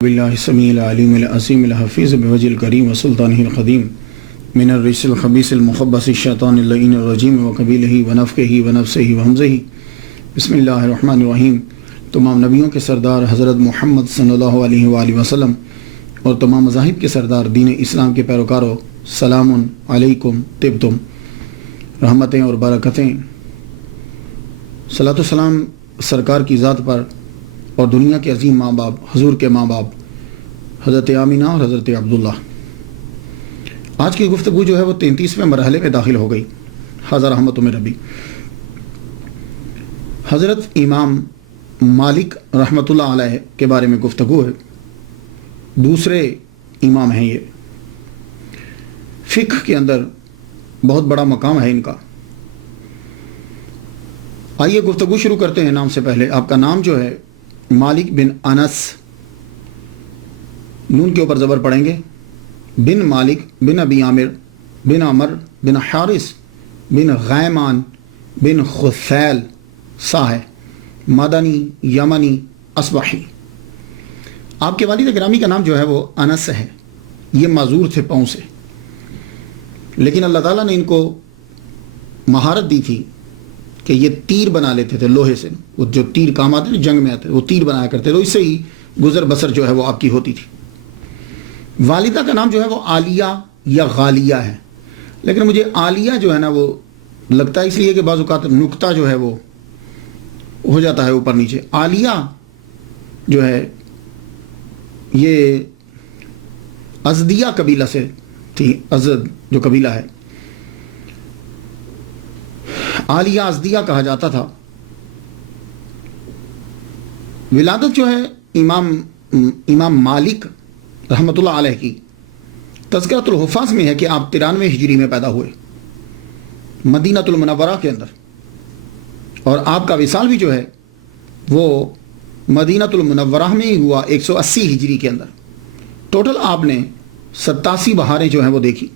باللہ السمیع العلیم العظیم الحفیظ بوجہ الکریم وسلطانہ القدیم من الرجس الخبیث المخبث الشیطان اللعین الرجیم وقبیلہ ونفخہ ونفثہ وہمزہ بسم اللہ الرحمن الرحیم۔ تمام نبیوں کے سردار حضرت محمد صلی اللہ علیہ وآلہ وسلم اور تمام مذاہب کے سردار دین اسلام کے پیروکاروں، سلام علیکم طبتم، رحمتیں اور برکتیں، صلاۃ و سلام سرکار کی ذات پر اور دنیا کے عظیم ماں باپ، حضور کے ماں باپ حضرت آمینہ اور حضرت عبداللہ۔ آج کی گفتگو جو ہے وہ 33ویں مرحلے میں داخل ہو گئی۔ حضرت رحمت میں ربی حضرت امام مالک رحمۃ اللہ علیہ کے بارے میں گفتگو ہے۔ دوسرے امام ہیں یہ، فقہ کے اندر بہت بڑا مقام ہے ان کا۔ آئیے گفتگو شروع کرتے ہیں۔ نام سے پہلے آپ کا نام جو ہے مالک بن انس، نون کے اوپر زبر پڑھیں گے، بن مالک بن ابی عامر بن عمر بن حارث بن غیمان بن خثیل سا ہے، مدنی یمنی اصبحی۔ آپ کے والد گرامی کا نام جو ہے وہ انس ہے۔ یہ معذور تھے پاؤں سے، لیکن اللہ تعالیٰ نے ان کو مہارت دی تھی کہ یہ تیر بنا لیتے تھے لوہے سے۔ وہ جو تیر کام آتے تھے جنگ میں آتے وہ تیر بنایا کرتے تو اس سے ہی گزر بسر جو ہے وہ آپ کی ہوتی تھی۔ والدہ کا نام جو ہے وہ عالیہ یا غالیہ ہے، لیکن مجھے عالیہ جو ہے نا وہ لگتا ہے اس لیے کہ بعض اوقات نقطہ جو ہے وہ ہو جاتا ہے اوپر نیچے۔ عالیہ جو ہے یہ ازدیہ قبیلہ سے تھی۔ ازد جو قبیلہ ہے، عالیہ ازدیہ کہا جاتا تھا۔ ولادت جو ہے امام مالک رحمۃ اللہ علیہ کی تذکرۃ الحفاظ میں ہے کہ آپ 93 ہجری میں پیدا ہوئے مدینہ المنورہ کے اندر، اور آپ کا وصال بھی جو ہے وہ مدینہ المنورہ میں ہی ہوا 180 ہجری کے اندر۔ ٹوٹل آپ نے 87 بہاریں جو ہیں وہ دیکھی،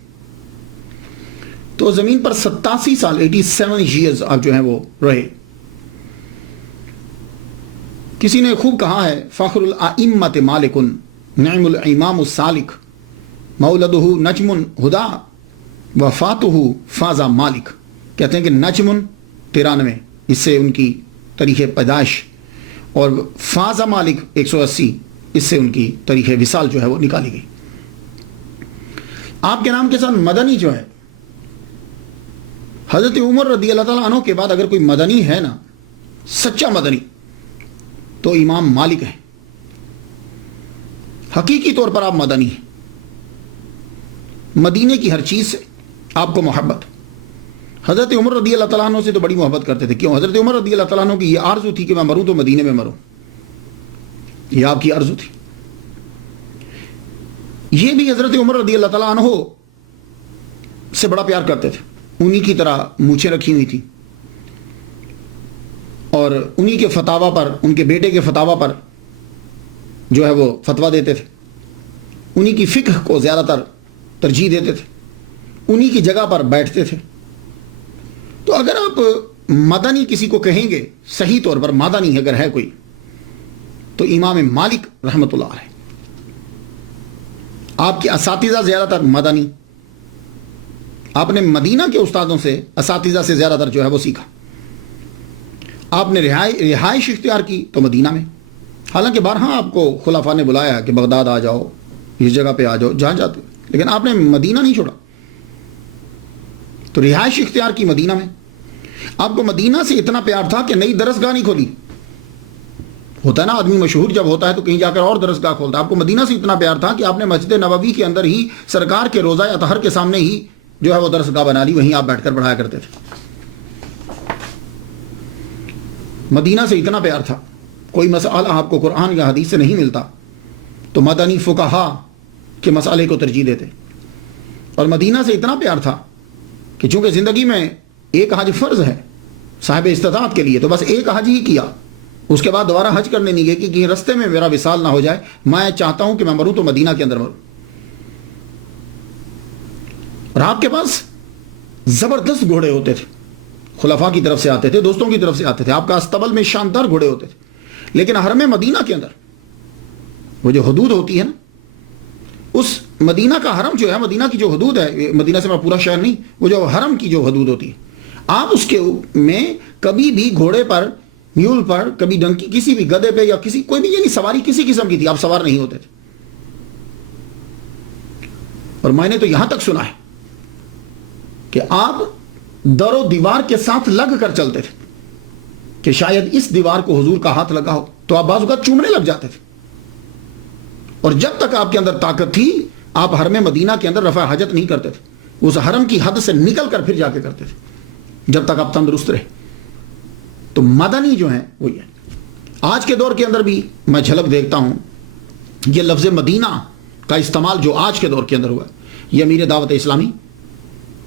تو زمین پر 87 سال 87 ایئرز آپ جو ہیں وہ رہے۔ کسی نے خوب کہا ہے، فخر الائمۃ مالک نعم الامام السالک مولدہ نجم ہدا وفاتہ فاز مالک۔ کہتے ہیں کہ نجم 93 اس سے ان کی تاریخ پیدائش، اور فاز مالک 180 اس سے ان کی تاریخ وصال جو ہے وہ نکالی گئی۔ آپ کے نام کے ساتھ مدنی جو ہے، حضرت عمر رضی اللہ تعالیٰ عنہ کے بعد اگر کوئی مدنی ہے نا، سچا مدنی، تو امام مالک ہے۔ حقیقی طور پر آپ مدنی ہیں، مدینے کی ہر چیز سے آپ کو محبت۔ حضرت عمر رضی اللہ تعالیٰ عنہ سے تو بڑی محبت کرتے تھے۔ کیوں؟ حضرت عمر رضی اللہ تعالیٰ عنہ کی یہ آرزو تھی کہ میں مروں تو مدینے میں مروں، یہ آپ کی آرزو تھی۔ یہ بھی حضرت عمر رضی اللہ تعالیٰ عنہ سے بڑا پیار کرتے تھے، انہی کی طرح مونچھیں رکھی ہوئی تھی، اور انہی کے فتاوا پر، ان کے بیٹے کے فتاوا پر جو ہے وہ فتویٰ دیتے تھے، انہی کی فقہ کو زیادہ تر ترجیح دیتے تھے، انہی کی جگہ پر بیٹھتے تھے۔ تو اگر آپ مدنی کسی کو کہیں گے، صحیح طور پر مدنی اگر ہے کوئی، تو امام مالک رحمۃ اللہ علیہ۔ آپ کے اساتذہ زیادہ تر مدنی، آپ نے مدینہ کے استادوں سے، اساتذہ سے زیادہ تر جو ہے وہ سیکھا۔ آپ نے رہائش اختیار کی تو مدینہ میں، حالانکہ بارہا آپ کو خلفاء نے بلایا کہ بغداد آ جاؤ، اس جگہ پہ آ جاؤ جہاں جاتے، لیکن آپ نے مدینہ نہیں چھوڑا، تو رہائش اختیار کی مدینہ میں۔ آپ کو مدینہ سے اتنا پیار تھا کہ نئی درسگاہ نہیں کھولی۔ ہوتا ہے نا آدمی مشہور جب ہوتا ہے تو کہیں جا کر اور درسگاہ کھولتا ہے۔ آپ کو مدینہ سے اتنا پیار تھا کہ آپ نے مسجد نبوی کے اندر ہی سرکار کے روضہ اطہر کے سامنے ہی جو ہے وہ درسگاہ بنا لی، وہیں آپ بیٹھ کر پڑھایا کرتے تھے۔ مدینہ سے اتنا پیار تھا، کوئی مسئلہ آپ کو قرآن یا حدیث سے نہیں ملتا تو مدنی فقہا کے مسئلے کو ترجیح دیتے۔ اور مدینہ سے اتنا پیار تھا کہ چونکہ زندگی میں ایک حج فرض ہے صاحب استطاعت کے لیے، تو بس ایک حج ہی کیا، اس کے بعد دوبارہ حج کرنے نہیں گئے کہ کہیں رستے میں میرا وصال نہ ہو جائے، میں چاہتا ہوں کہ میں مروں تو مدینہ کے اندر مروں۔ اور آپ کے پاس زبردست گھوڑے ہوتے تھے، خلفاء کی طرف سے آتے تھے، دوستوں کی طرف سے آتے تھے۔ آپ کا استبل میں شاندار گھوڑے ہوتے تھے، لیکن حرم مدینہ کے اندر وہ جو حدود ہوتی ہے نا، اس مدینہ کا حرم جو ہے، مدینہ کی جو حدود ہے، مدینہ سے پورا شہر نہیں، وہ جو حرم کی جو حدود ہوتی ہے، آپ اس کے میں کبھی بھی گھوڑے پر، میول پر، کبھی ڈنکی، کسی بھی گدے پہ یا کسی کوئی بھی یعنی سواری کسی قسم کی تھی، آپ سوار نہیں ہوتے تھے. اور میں نے تو یہاں تک سنا ہے کہ آپ در و دیوار کے ساتھ لگ کر چلتے تھے کہ شاید اس دیوار کو حضور کا ہاتھ لگا ہو تو آپ بعض اوقات چومنے لگ جاتے تھے. اور جب تک آپ کے اندر طاقت تھی آپ حرم مدینہ کے اندر رفع حاجت نہیں کرتے تھے، اس حرم کی حد سے نکل کر پھر جا کے کرتے تھے جب تک آپ تندرست رہے. تو مدنی جو ہیں وہ یہ آج کے دور کے اندر بھی میں جھلک دیکھتا ہوں. یہ لفظ مدینہ کا استعمال جو آج کے دور کے اندر ہوا، یہ امیر دعوت اسلامی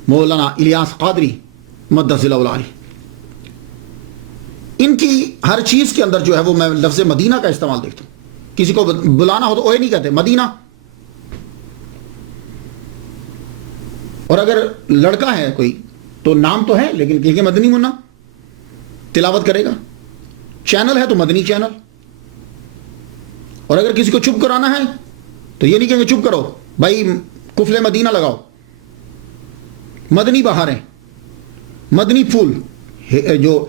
مولانا الیاس قادری مدث اللہ علیہ، ان کی ہر چیز کے اندر جو ہے وہ میں لفظ مدینہ کا استعمال دیکھتا ہوں. کسی کو بلانا ہو تو اوے نہیں کہتے، مدینہ. اور اگر لڑکا ہے کوئی تو نام تو ہے لیکن کہیں گے مدنی منا، تلاوت کرے گا. چینل ہے تو مدنی چینل. اور اگر کسی کو چپ کرانا ہے تو یہ نہیں کہیں گے چپ کرو بھائی کفل مدینہ لگاؤ. مدنی بہاریں، مدنی پھول، جو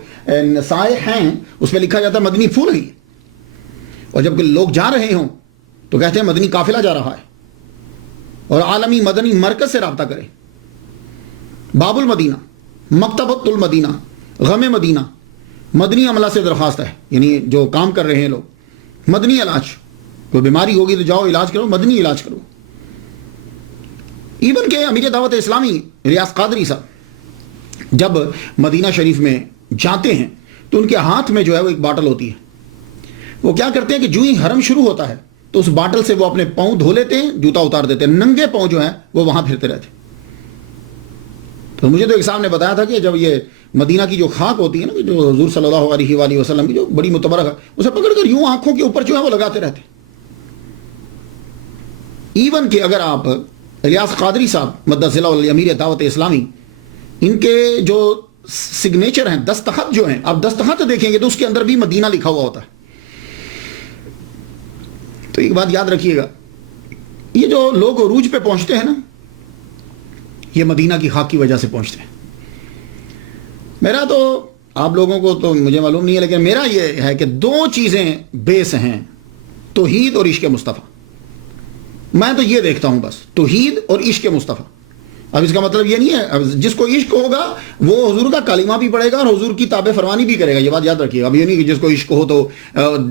سائے ہیں اس پہ لکھا جاتا ہے مدنی پھول ہی. اور جب لوگ جا رہے ہوں تو کہتے ہیں مدنی قافلہ جا رہا ہے. اور عالمی مدنی مرکز سے رابطہ کریں. باب المدینہ، مکتبۃ المدینہ، غم مدینہ، مدنی عملہ سے درخواست ہے، یعنی جو کام کر رہے ہیں لوگ. مدنی علاج، کوئی بیماری ہوگی تو جاؤ علاج کرو، مدنی علاج کرو. ایون کہ امیر دعوت اسلامی ریاض قادری صاحب جب مدینہ شریف میں جاتے ہیں تو ان کے ہاتھ میں جو ہے وہ ایک باٹل ہوتی ہے. وہ کیا کرتے ہیں کہ جو ہی حرم شروع ہوتا ہے تو اس باٹل سے وہ اپنے پاؤں دھو لیتے ہیں، جوتا اتار دیتے ہیں، ننگے پاؤں جو ہیں وہ وہاں پھرتے رہتے. تو مجھے تو ایک صاحب نے بتایا تھا کہ جب یہ مدینہ کی جو خاک ہوتی ہے نا، جو حضور صلی اللہ علیہ وآلہ وسلم کی جو بڑی متبرک ہے، اسے پکڑ کر یوں آنکھوں کے اوپر جو ہے وہ لگاتے رہتے. ایون کہ اگر آپ ریاض قادری صاحب مدث اللہ علیہ امیر دعوت اسلامی، ان کے جو سگنیچر ہیں، دستخط جو ہیں، آپ دستخط دیکھیں گے تو اس کے اندر بھی مدینہ لکھا ہوا ہوتا ہے. تو ایک بات یاد رکھیے گا، یہ جو لوگ عروج پہ پہنچتے ہیں نا، یہ مدینہ کی خاک کی وجہ سے پہنچتے ہیں. میرا تو آپ لوگوں کو تو مجھے معلوم نہیں ہے، لیکن میرا یہ ہے کہ دو چیزیں بیس ہیں، توحید اور عشق مصطفیٰ. میں تو یہ دیکھتا ہوں بس، توحید اور عشق مصطفیٰ. اب اس کا مطلب یہ نہیں ہے اب جس کو عشق ہوگا وہ حضور کا کلمہ بھی پڑھے گا اور حضور کی تابع فرمانی بھی کرے گا. یہ بات یاد رکھیے. اب یہ نہیں کہ جس کو عشق ہو تو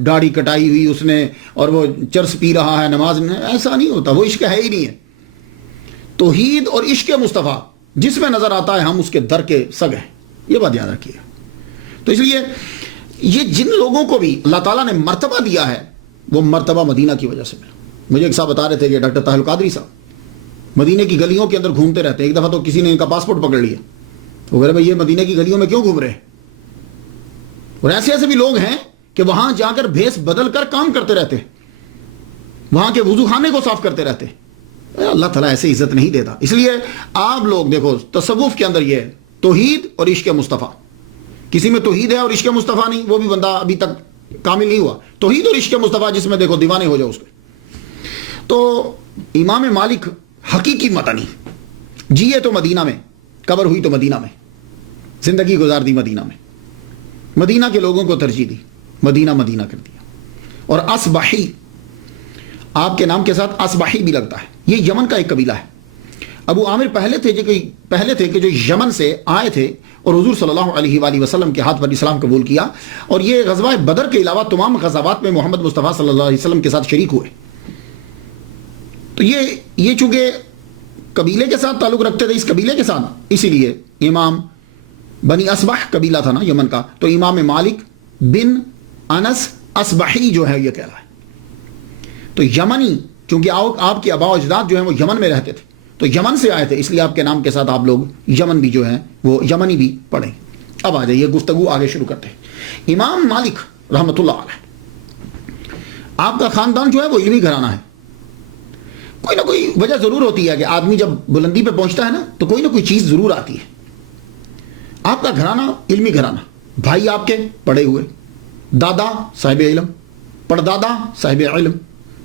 داڑھی کٹائی ہوئی اس نے اور وہ چرس پی رہا ہے، نماز میں، ایسا نہیں ہوتا. وہ عشق ہے ہی نہیں ہے. توحید اور عشق مصطفیٰ جس میں نظر آتا ہے ہم اس کے در کے سگ ہیں. یہ بات یاد رکھیے. تو اس لیے یہ جن لوگوں کو بھی اللہ تعالیٰ نے مرتبہ دیا ہے وہ مرتبہ مدینہ کی وجہ سے ملا. مجھے ایک صاحب بتا رہے تھے کہ ڈاکٹر طاہر القادری صاحب مدینہ کی گلیوں کے اندر گھومتے رہتے ہیں. ایک دفعہ تو کسی نے ان کا پاسپورٹ پکڑ لیا. وہ کہہ رہے بھائی یہ مدینہ کی گلیوں میں کیوں گھوم رہے ہیں؟ اور ایسے ایسے بھی لوگ ہیں کہ وہاں جا کر بھیس بدل کر کام کرتے رہتے ہیں، وہاں کے وضو خانے کو صاف کرتے رہتے ہیں. اللہ تعالیٰ ایسے عزت نہیں دیتا. اس لیے آپ لوگ دیکھو تصوف کے اندر یہ ہے توحید اور عشق مصطفیٰ. کسی میں توحید ہے اور عشق مصطفیٰ نہیں، وہ بھی بندہ ابھی تک کامل نہیں ہوا. توحید اور عشق مصطفیٰ جس میں دیکھو دیوانے ہو جاؤ اس کے. تو امام مالک حقیقی مدنی، جیے تو مدینہ میں، قبر ہوئی تو مدینہ میں، زندگی گزار دی مدینہ میں، مدینہ کے لوگوں کو ترجیح دی، مدینہ مدینہ کر دیا. اور اصبحی، آپ کے نام کے ساتھ اصبحی بھی لگتا ہے. یہ یمن کا ایک قبیلہ ہے. ابو عامر پہلے تھے کہ جو یمن سے آئے تھے اور حضور صلی اللہ علیہ وآلہ وسلم کے ہاتھ پر اسلام قبول کیا. اور یہ غزوہ بدر کے علاوہ تمام غزوات میں محمد مصطفیٰ صلی اللہ علیہ وسلم کے ساتھ شریک ہوئے. تو یہ چونکہ قبیلے کے ساتھ تعلق رکھتے تھے، اس قبیلے کے ساتھ، اسی لیے امام بنی اصبح قبیلہ تھا نا یمن کا، تو امام مالک بن انس اصبحی جو ہے یہ کہہ رہا ہے. تو یمنی، چونکہ آپ کے آباء و اجداد جو ہیں وہ یمن میں رہتے تھے تو یمن سے آئے تھے، اس لیے آپ کے نام کے ساتھ آپ لوگ یمن بھی جو ہیں وہ یمنی بھی پڑھیں. اب آ جائیے گفتگو آگے شروع کرتے ہیں. امام مالک رحمۃ اللہ علیہ، آپ کا خاندان جو ہے وہ علمی گھرانہ ہے. کوئی نہ کوئی وجہ ضرور ہوتی ہے کہ آدمی جب بلندی پہ پہنچتا ہے نا تو کوئی نہ کوئی چیز ضرور آتی ہے. آپ کا گھرانہ علمی گھرانہ، بھائی آپ کے پڑھے ہوئے، دادا صاحب علم، پردادا صاحب علم،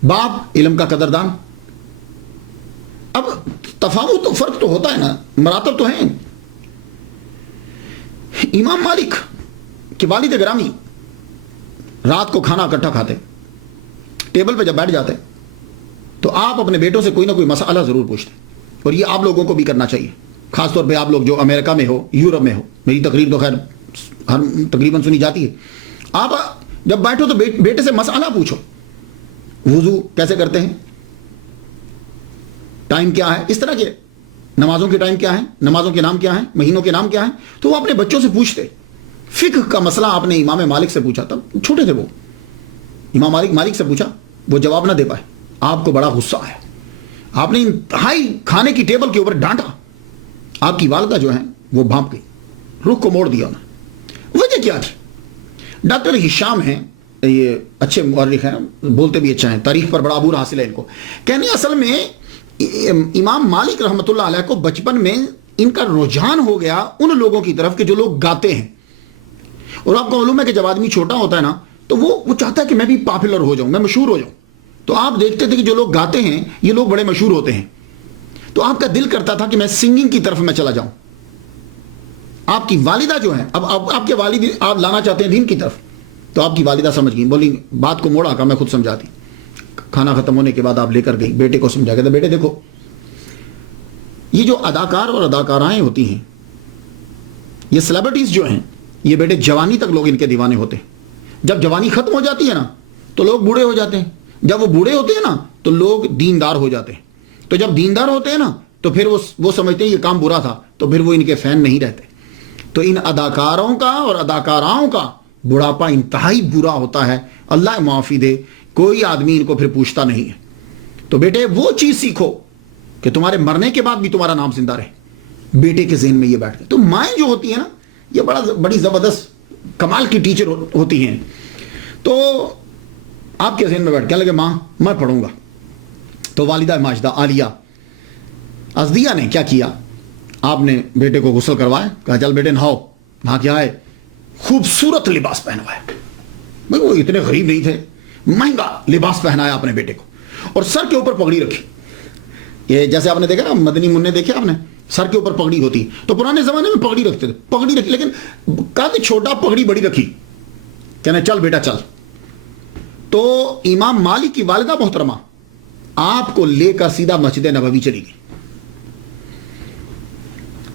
باپ علم کا قدردان. اب تفاوت تو فرق تو ہوتا ہے نا, مراتب تو ہیں. امام مالک کے والد گرامی رات کو کھانا اکٹھا کھاتے, ٹیبل پہ جب بیٹھ جاتے تو آپ اپنے بیٹوں سے کوئی نہ کوئی مسئلہ ضرور پوچھتے, اور یہ آپ لوگوں کو بھی کرنا چاہیے, خاص طور پہ آپ لوگ جو امریکہ میں ہو, یورپ میں ہو. میری تقریر تو خیر ہر تقریباً سنی جاتی ہے. آپ جب بیٹھو تو بیٹے سے مسئلہ پوچھو, وضو کیسے کرتے ہیں, ٹائم کیا ہے, اس طرح کے نمازوں کے ٹائم کیا ہے, نمازوں کے نام کیا ہیں, مہینوں کے نام کیا ہیں. تو وہ اپنے بچوں سے پوچھتے. فقہ کا مسئلہ آپ نے امام مالک سے پوچھا, تب چھوٹے تھے وہ, امام مالک سے پوچھا, وہ جواب نہ دے پائے, آپ کو بڑا غصہ آیا, آپ نے انتہائی کھانے کی ٹیبل کے اوپر ڈانٹا. آپ کی والدہ جو ہیں وہ بھانپ گئی, رخ کو موڑ دیا انہوں نے. وجہ کیا تھی؟ ڈاکٹر ہشام ہیں, یہ اچھے مورخ ہیں, بولتے بھی اچھا ہیں, تاریخ پر بڑا عبور حاصل ہے ان کو. کہنے اصل میں امام مالک رحمۃ اللہ علیہ کو بچپن میں ان کا رجحان ہو گیا ان لوگوں کی طرف کہ جو لوگ گاتے ہیں. اور آپ کو معلوم ہے کہ جب آدمی چھوٹا ہوتا ہے نا تو وہ چاہتا ہے کہ میں بھی پاپولر ہو جاؤں, میں مشہور ہو جاؤں. تو آپ دیکھتے تھے کہ جو لوگ گاتے ہیں یہ لوگ بڑے مشہور ہوتے ہیں, تو آپ کا دل کرتا تھا کہ میں سنگنگ کی طرف میں چلا جاؤں. آپ کی والدہ جو ہیں, اب آپ کے والد آپ لانا چاہتے ہیں دین کی طرف, تو آپ کی والدہ سمجھ گئی, بولی بات کو موڑا, کا میں خود سمجھاتی. کھانا ختم ہونے کے بعد آپ لے کر گئی, بیٹے کو سمجھا کے, بیٹے دیکھو یہ جو اداکار اور اداکارائیں ہوتی ہیں, یہ سیلیبریٹیز جو ہیں, یہ بیٹے جوانی تک لوگ ان کے دیوانے ہوتے ہیں. جب جوانی ختم ہو جاتی ہے نا تو لوگ بوڑھے ہو جاتے ہیں, جب وہ بوڑھے ہوتے ہیں نا تو لوگ دیندار ہو جاتے ہیں, تو جب دیندار ہوتے ہیں نا تو پھر وہ سمجھتے ہیں یہ کام برا تھا, تو پھر وہ ان کے فین نہیں رہتے. تو ان اداکاروں کا اور اداکاراؤں کا بڑھاپا انتہائی برا ہوتا ہے, اللہ معافی دے, کوئی آدمی ان کو پھر پوچھتا نہیں ہے. تو بیٹے وہ چیز سیکھو کہ تمہارے مرنے کے بعد بھی تمہارا نام زندہ رہے. بیٹے کے ذہن میں یہ بیٹھ گئے. تو مائیں جو ہوتی ہیں نا یہ بڑی زبردست کمال کی ٹیچر ہوتی ہیں. تو آپ کے ذہن میں بیٹھ کیا لگے, ماں میں پڑھوں گا. تو والدہ ماجدہ عالیہ ازدیہ نے کیا کیا, آپ نے بیٹے کو غسل کروایا, کہا چل بیٹے نہاؤ, نہا کے آئے, خوبصورت لباس پہنوایا. بھائی وہ اتنے غریب نہیں تھے, مہنگا لباس پہنایا اپنے بیٹے کو, اور سر کے اوپر پگڑی رکھی. یہ جیسے آپ نے دیکھا نا مدنی منع دیکھے آپ نے, سر کے اوپر پگڑی ہوتی, تو پرانے زمانے میں پگڑی رکھتے تھے, پگڑی رکھی, لیکن کافی چھوٹا پگڑی بڑی رکھی, کہنا چل بیٹا چل. تو امام مالک کی والدہ محترمہ آپ کو لے کر سیدھا مسجد نبوی چلی گئی,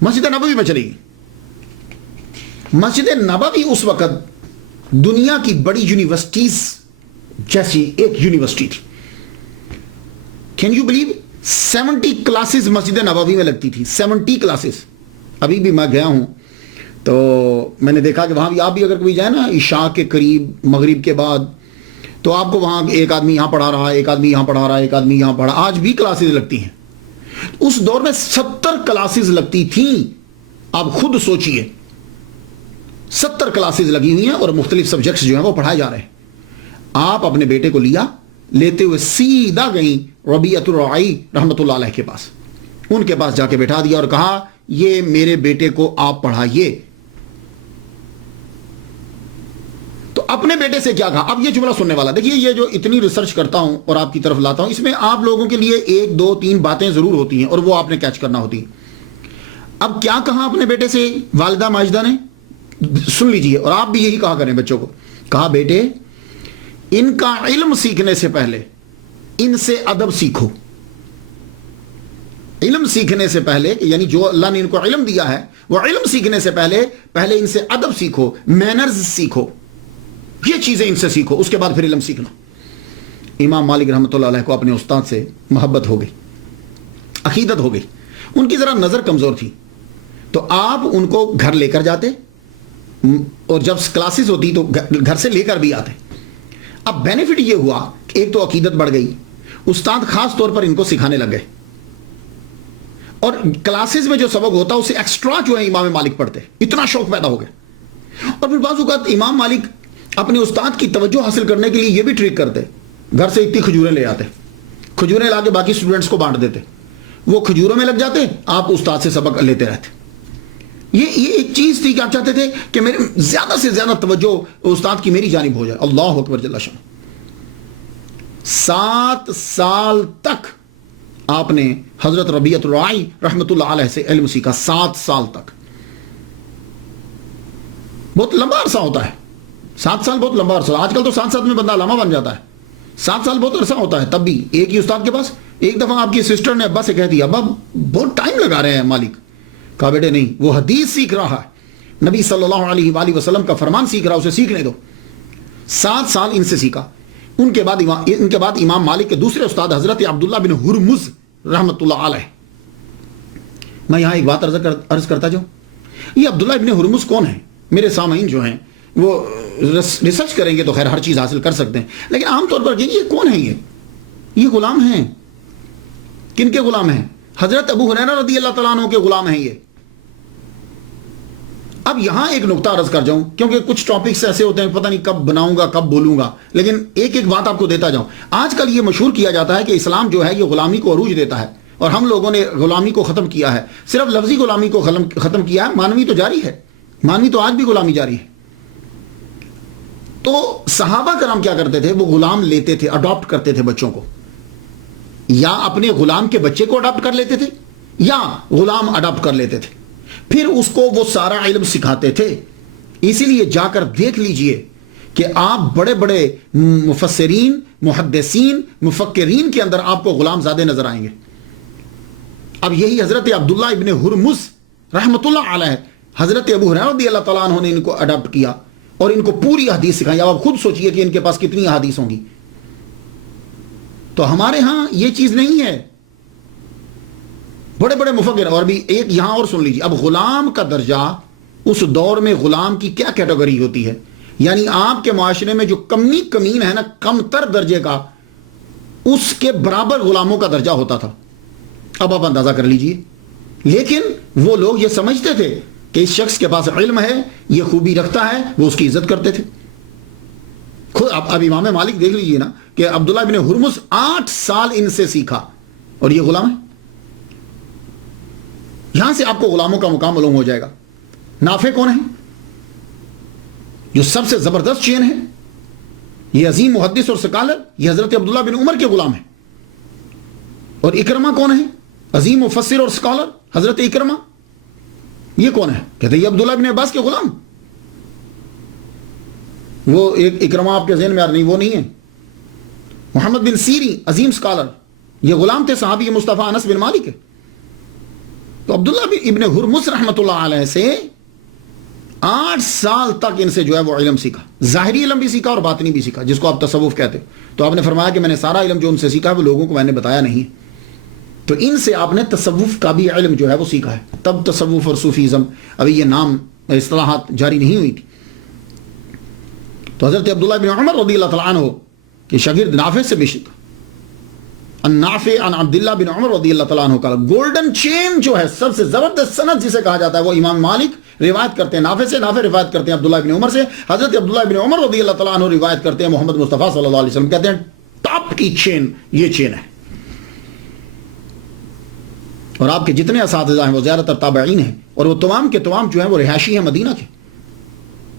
مسجد نبوی میں چلی گئی. مسجد نبوی اس وقت دنیا کی بڑی یونیورسٹیز جیسی ایک یونیورسٹی تھی. Can you believe 70 classes Masjid Nabawi میں لگتی تھی, 70 کلاسز. ابھی بھی میں گیا ہوں تو میں نے دیکھا کہ وہاں بھی آپ بھی اگر کوئی جائے نا عشاء کے قریب, مغرب کے بعد, تو آپ کو وہاں ایک آدمی یہاں پڑھا رہا ہے, ایک آدمی یہاں پڑھا رہا ہے, ایک آدمی یہاں پڑھا. آج بھی کلاسز لگتی ہیں. اس دور میں 70 کلاسز لگتی تھیں. آپ خود سوچئے 70 کلاسز لگی ہوئی ہیں اور مختلف سبجیکٹس جو ہیں وہ پڑھائے جا رہے ہیں. آپ اپنے بیٹے کو لیا, لیتے ہوئے سیدھا گئیں ربیعۃ الرعی رحمۃ اللہ علیہ کے پاس. ان کے پاس جا کے بٹھا دیا اور کہا یہ میرے بیٹے کو آپ پڑھائیے. تو اپنے بیٹے سے کیا کہا, اب یہ جملہ سننے والا دیکھیے, یہ جو اتنی ریسرچ کرتا ہوں اور آپ کی طرف لاتا ہوں, اس میں آپ لوگوں کے لیے 1 2 3 باتیں ضرور ہوتی ہیں اور وہ آپ نے کیچ کرنا ہوتی ہیں. اب کیا کہا اپنے بیٹے سے والدہ ماجدہ نے, سن لیجئے, اور آپ بھی یہی کہا کریں بچوں کو. کہا بیٹے ان کا علم سیکھنے سے پہلے ان سے ادب سیکھو. علم سیکھنے سے پہلے, یعنی جو اللہ نے ان کو علم دیا ہے وہ علم سیکھنے سے پہلے ان سے ادب سیکھو, مینرز سیکھو, یہ چیزیں ان سے سیکھو, اس کے بعد پھر علم سیکھنا. امام مالک رحمۃ اللہ علیہ کو اپنے استاد سے محبت ہو گئی, عقیدت ہو گئی. ان کی ذرا نظر کمزور تھی, تو آپ ان کو گھر لے کر جاتے, اور جب کلاسز ہوتی تو گھر سے لے کر بھی آتے. اب بینیفٹ یہ ہوا کہ ایک تو عقیدت بڑھ گئی, استاد خاص طور پر ان کو سکھانے لگ گئے, اور کلاسز میں جو سبق ہوتا اسے ایکسٹرا جو ہے امام مالک پڑھتے, اتنا شوق پیدا ہو گیا. اور پھر بعض اوقات امام مالک اپنے استاد کی توجہ حاصل کرنے کے لیے یہ بھی ٹرک کرتے, گھر سے اتنی کھجوریں لے آتے, کھجوریں لا کے باقی اسٹوڈنٹس کو بانٹ دیتے, وہ کھجوروں میں لگ جاتے, آپ استاد سے سبق لیتے رہتے. یہ ایک چیز تھی کہ آپ چاہتے تھے کہ میرے زیادہ سے زیادہ توجہ استاد کی میری جانب ہو جائے. اللہ اکبر جل شان. 7 سال تک آپ نے حضرت ربیعۃ الرائی رحمۃ اللہ علیہ سے علم سیکھا. 7 سال تک. بہت لمبا عرصہ ہوتا ہے. 7 سال بہت لمبا عرصہ. آج کل تو 7 سال میں بندہ علامہ بن جاتا ہے. 7 سال بہت عرصہ ہوتا ہے. تب بھی ایک ہی استاد کے پاس. ایک دفعہ آپ کی سسٹر نے ابا سے کہہ دیا ابا بہت ٹائم لگا رہے ہیں مالک. کہا بیٹے نہیں, وہ حدیث سیکھ رہا ہے, نبی صلی اللہ علیہ وآلہ وسلم کا فرمان سیکھ رہا, اسے سیکھنے دو. 7 سال ان سے سیکھا. ان کے بعد امام مالک کے دوسرے استاد حضرت عبداللہ بن ہرمز رحمۃ اللہ علیہ. میں یہاں ایک بات عرض کرتا جاؤں. یہ عبداللہ بن ہرمز کون ہے؟ میرے سامعین جو ہیں وہ ریسرچ کریں گے تو خیر ہر چیز حاصل کر سکتے ہیں, لیکن عام طور پر یہ کون ہے؟ یہ غلام ہیں. کن کے غلام ہیں؟ حضرت ابو ہریرہ رضی اللہ تعالیٰ عنہ کے غلام ہیں یہ. اب یہاں ایک نقطہ عرض کر جاؤں, کیونکہ کچھ ٹاپکس ایسے ہوتے ہیں پتہ نہیں کب بناؤں گا کب بولوں گا, لیکن ایک ایک بات آپ کو دیتا جاؤں. آج کل یہ مشہور کیا جاتا ہے کہ اسلام جو ہے یہ غلامی کو عروج دیتا ہے, اور ہم لوگوں نے غلامی کو ختم کیا ہے. صرف لفظی غلامی کو ختم کیا ہے, مانوی تو جاری ہے. مانوی تو آج بھی غلامی جاری ہے. تو صحابہ کرام کیا کرتے تھے؟ وہ غلام لیتے تھے, اڈاپٹ کرتے تھے بچوں کو, یا اپنے غلام کے بچے کو اڈاپٹ کر لیتے تھے یا غلام اڈاپٹ کر لیتے تھے, پھر اس کو وہ سارا علم سکھاتے تھے. اسی لیے جا کر دیکھ لیجئے کہ آپ بڑے بڑے مفسرین, محدثین, مفکرین کے اندر آپ کو غلام زادے نظر آئیں گے. اب یہی حضرت عبداللہ ابن ہرمز رحمۃ اللہ علیہ, حضرت ابو ہریرہ رضی اللہ تعالیٰ عنہ نے ان کو اڈاپٹ کیا اور ان کو پوری حدیث سکھائی. اب آپ خود سوچئے کہ ان کے پاس کتنی حدیث ہوں گی. تو ہمارے ہاں یہ چیز نہیں ہے. بڑے بڑے مفکر. اور بھی ایک یہاں اور سن لیجیے. اب غلام کا درجہ اس دور میں غلام کی کیا کیٹیگری ہوتی ہے؟ یعنی آپ کے معاشرے میں جو کمین ہے نا, کم تر درجے کا, اس کے برابر غلاموں کا درجہ ہوتا تھا. اب آپ اندازہ کر لیجیے. لیکن وہ لوگ یہ سمجھتے تھے کہ اس شخص کے پاس علم ہے, یہ خوبی رکھتا ہے, وہ اس کی عزت کرتے تھے. خود اب امام مالک دیکھ لیجیے نا کہ عبداللہ بن ہرمز 8 سال ان سے سیکھا اور یہ غلام ہے. یہاں سے آپ کو غلاموں کا مقام معلوم ہو جائے گا. نافع کون ہے؟ جو سب سے زبردست چین ہے, یہ عظیم محدث اور سکالر, یہ حضرت عبداللہ بن عمر کے غلام ہے. اور اکرمہ کون ہے؟ عظیم مفسر اور سکالر, حضرت اکرمہ. یہ کون ہے؟ کہتے ہیں یہ عبداللہ بن عباس کے غلام. وہ ایک اکرمہ آپ کے ذہن میں آ رہا نہیں, وہ نہیں ہے. محمد بن سیری عظیم سکالر, یہ غلام تھے صحابی مصطفیٰ انس بن مالک. تو عبداللہ ابن ہرمز رحمۃ اللہ علیہ سے 8 سال تک ان سے جو ہے وہ علم سیکھا. ظاہری علم بھی سیکھا اور باطنی بھی سیکھا, جس کو آپ تصوف کہتے. تو آپ نے فرمایا کہ میں نے سارا علم جو ان سے سیکھا ہے وہ لوگوں کو میں نے بتایا نہیں. تو ان سے آپ نے تصوف کا بھی علم جو ہے وہ سیکھا ہے. تب تصوف اور صوفیزم, ابھی یہ نام اصطلاحات جاری نہیں ہوئی تھی. تو حضرت عبداللہ بن عمر رضی اللہ تعالیٰ عنہ کہ شاگرد نافع سے بھی سیکھا. النافع عن عبداللہ بن عمر رضی اللہ تعالیٰ عنہ کا گولڈن چین جو ہے, سب سے زبردست سند جسے کہا جاتا ہے, وہ امام مالک روایت کرتے ہیں نافع سے, نافع روایت کرتے ہیں عبداللہ بن عمر سے, حضرت عبداللہ بن عمر رضی اللہ تعالیٰ عنہ روایت کرتے ہیں محمد مصطفیٰ صلی اللہ علیہ وسلم. کہتے ہیں ٹاپ کی چین یہ چین ہے. اور آپ کے جتنے اساتذہ ہیں وہ زیادہ تر تابعین ہیں, اور وہ تمام کے تمام جو ہیں وہ رہائشی ہیں مدینہ کے.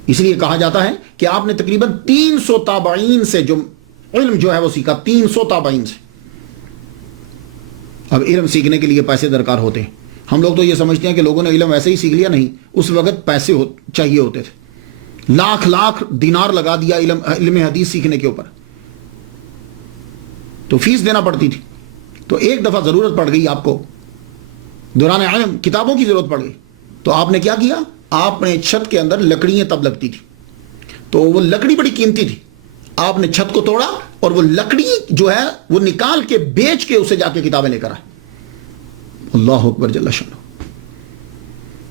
اس لیے کہا جاتا ہے کہ آپ نے تقریباً 300 تابعین سے جو علم جو ہے وہ سیکھا, 300 تابعین سے. اب علم سیکھنے کے لیے پیسے درکار ہوتے ہیں. ہم لوگ تو یہ سمجھتے ہیں کہ لوگوں نے علم ایسے ہی سیکھ لیا. نہیں, اس وقت پیسے چاہیے ہوتے تھے. لاکھ دینار لگا دیا علم حدیث سیکھنے کے اوپر, تو فیس دینا پڑتی تھی. تو ایک دفعہ ضرورت پڑ گئی آپ کو, دوران علم کتابوں کی ضرورت پڑ گئی. تو آپ نے کیا کیا؟ آپ نے چھت کے اندر لکڑیاں تب لگتی تھی, تو وہ لکڑی بڑی قیمتی تھی. آپ نے چھت کو توڑا اور وہ لکڑی جو ہے وہ نکال کے بیچ کے اسے جا کے کتابیں لے کر آئے. اللہ اکبر جل شانہ.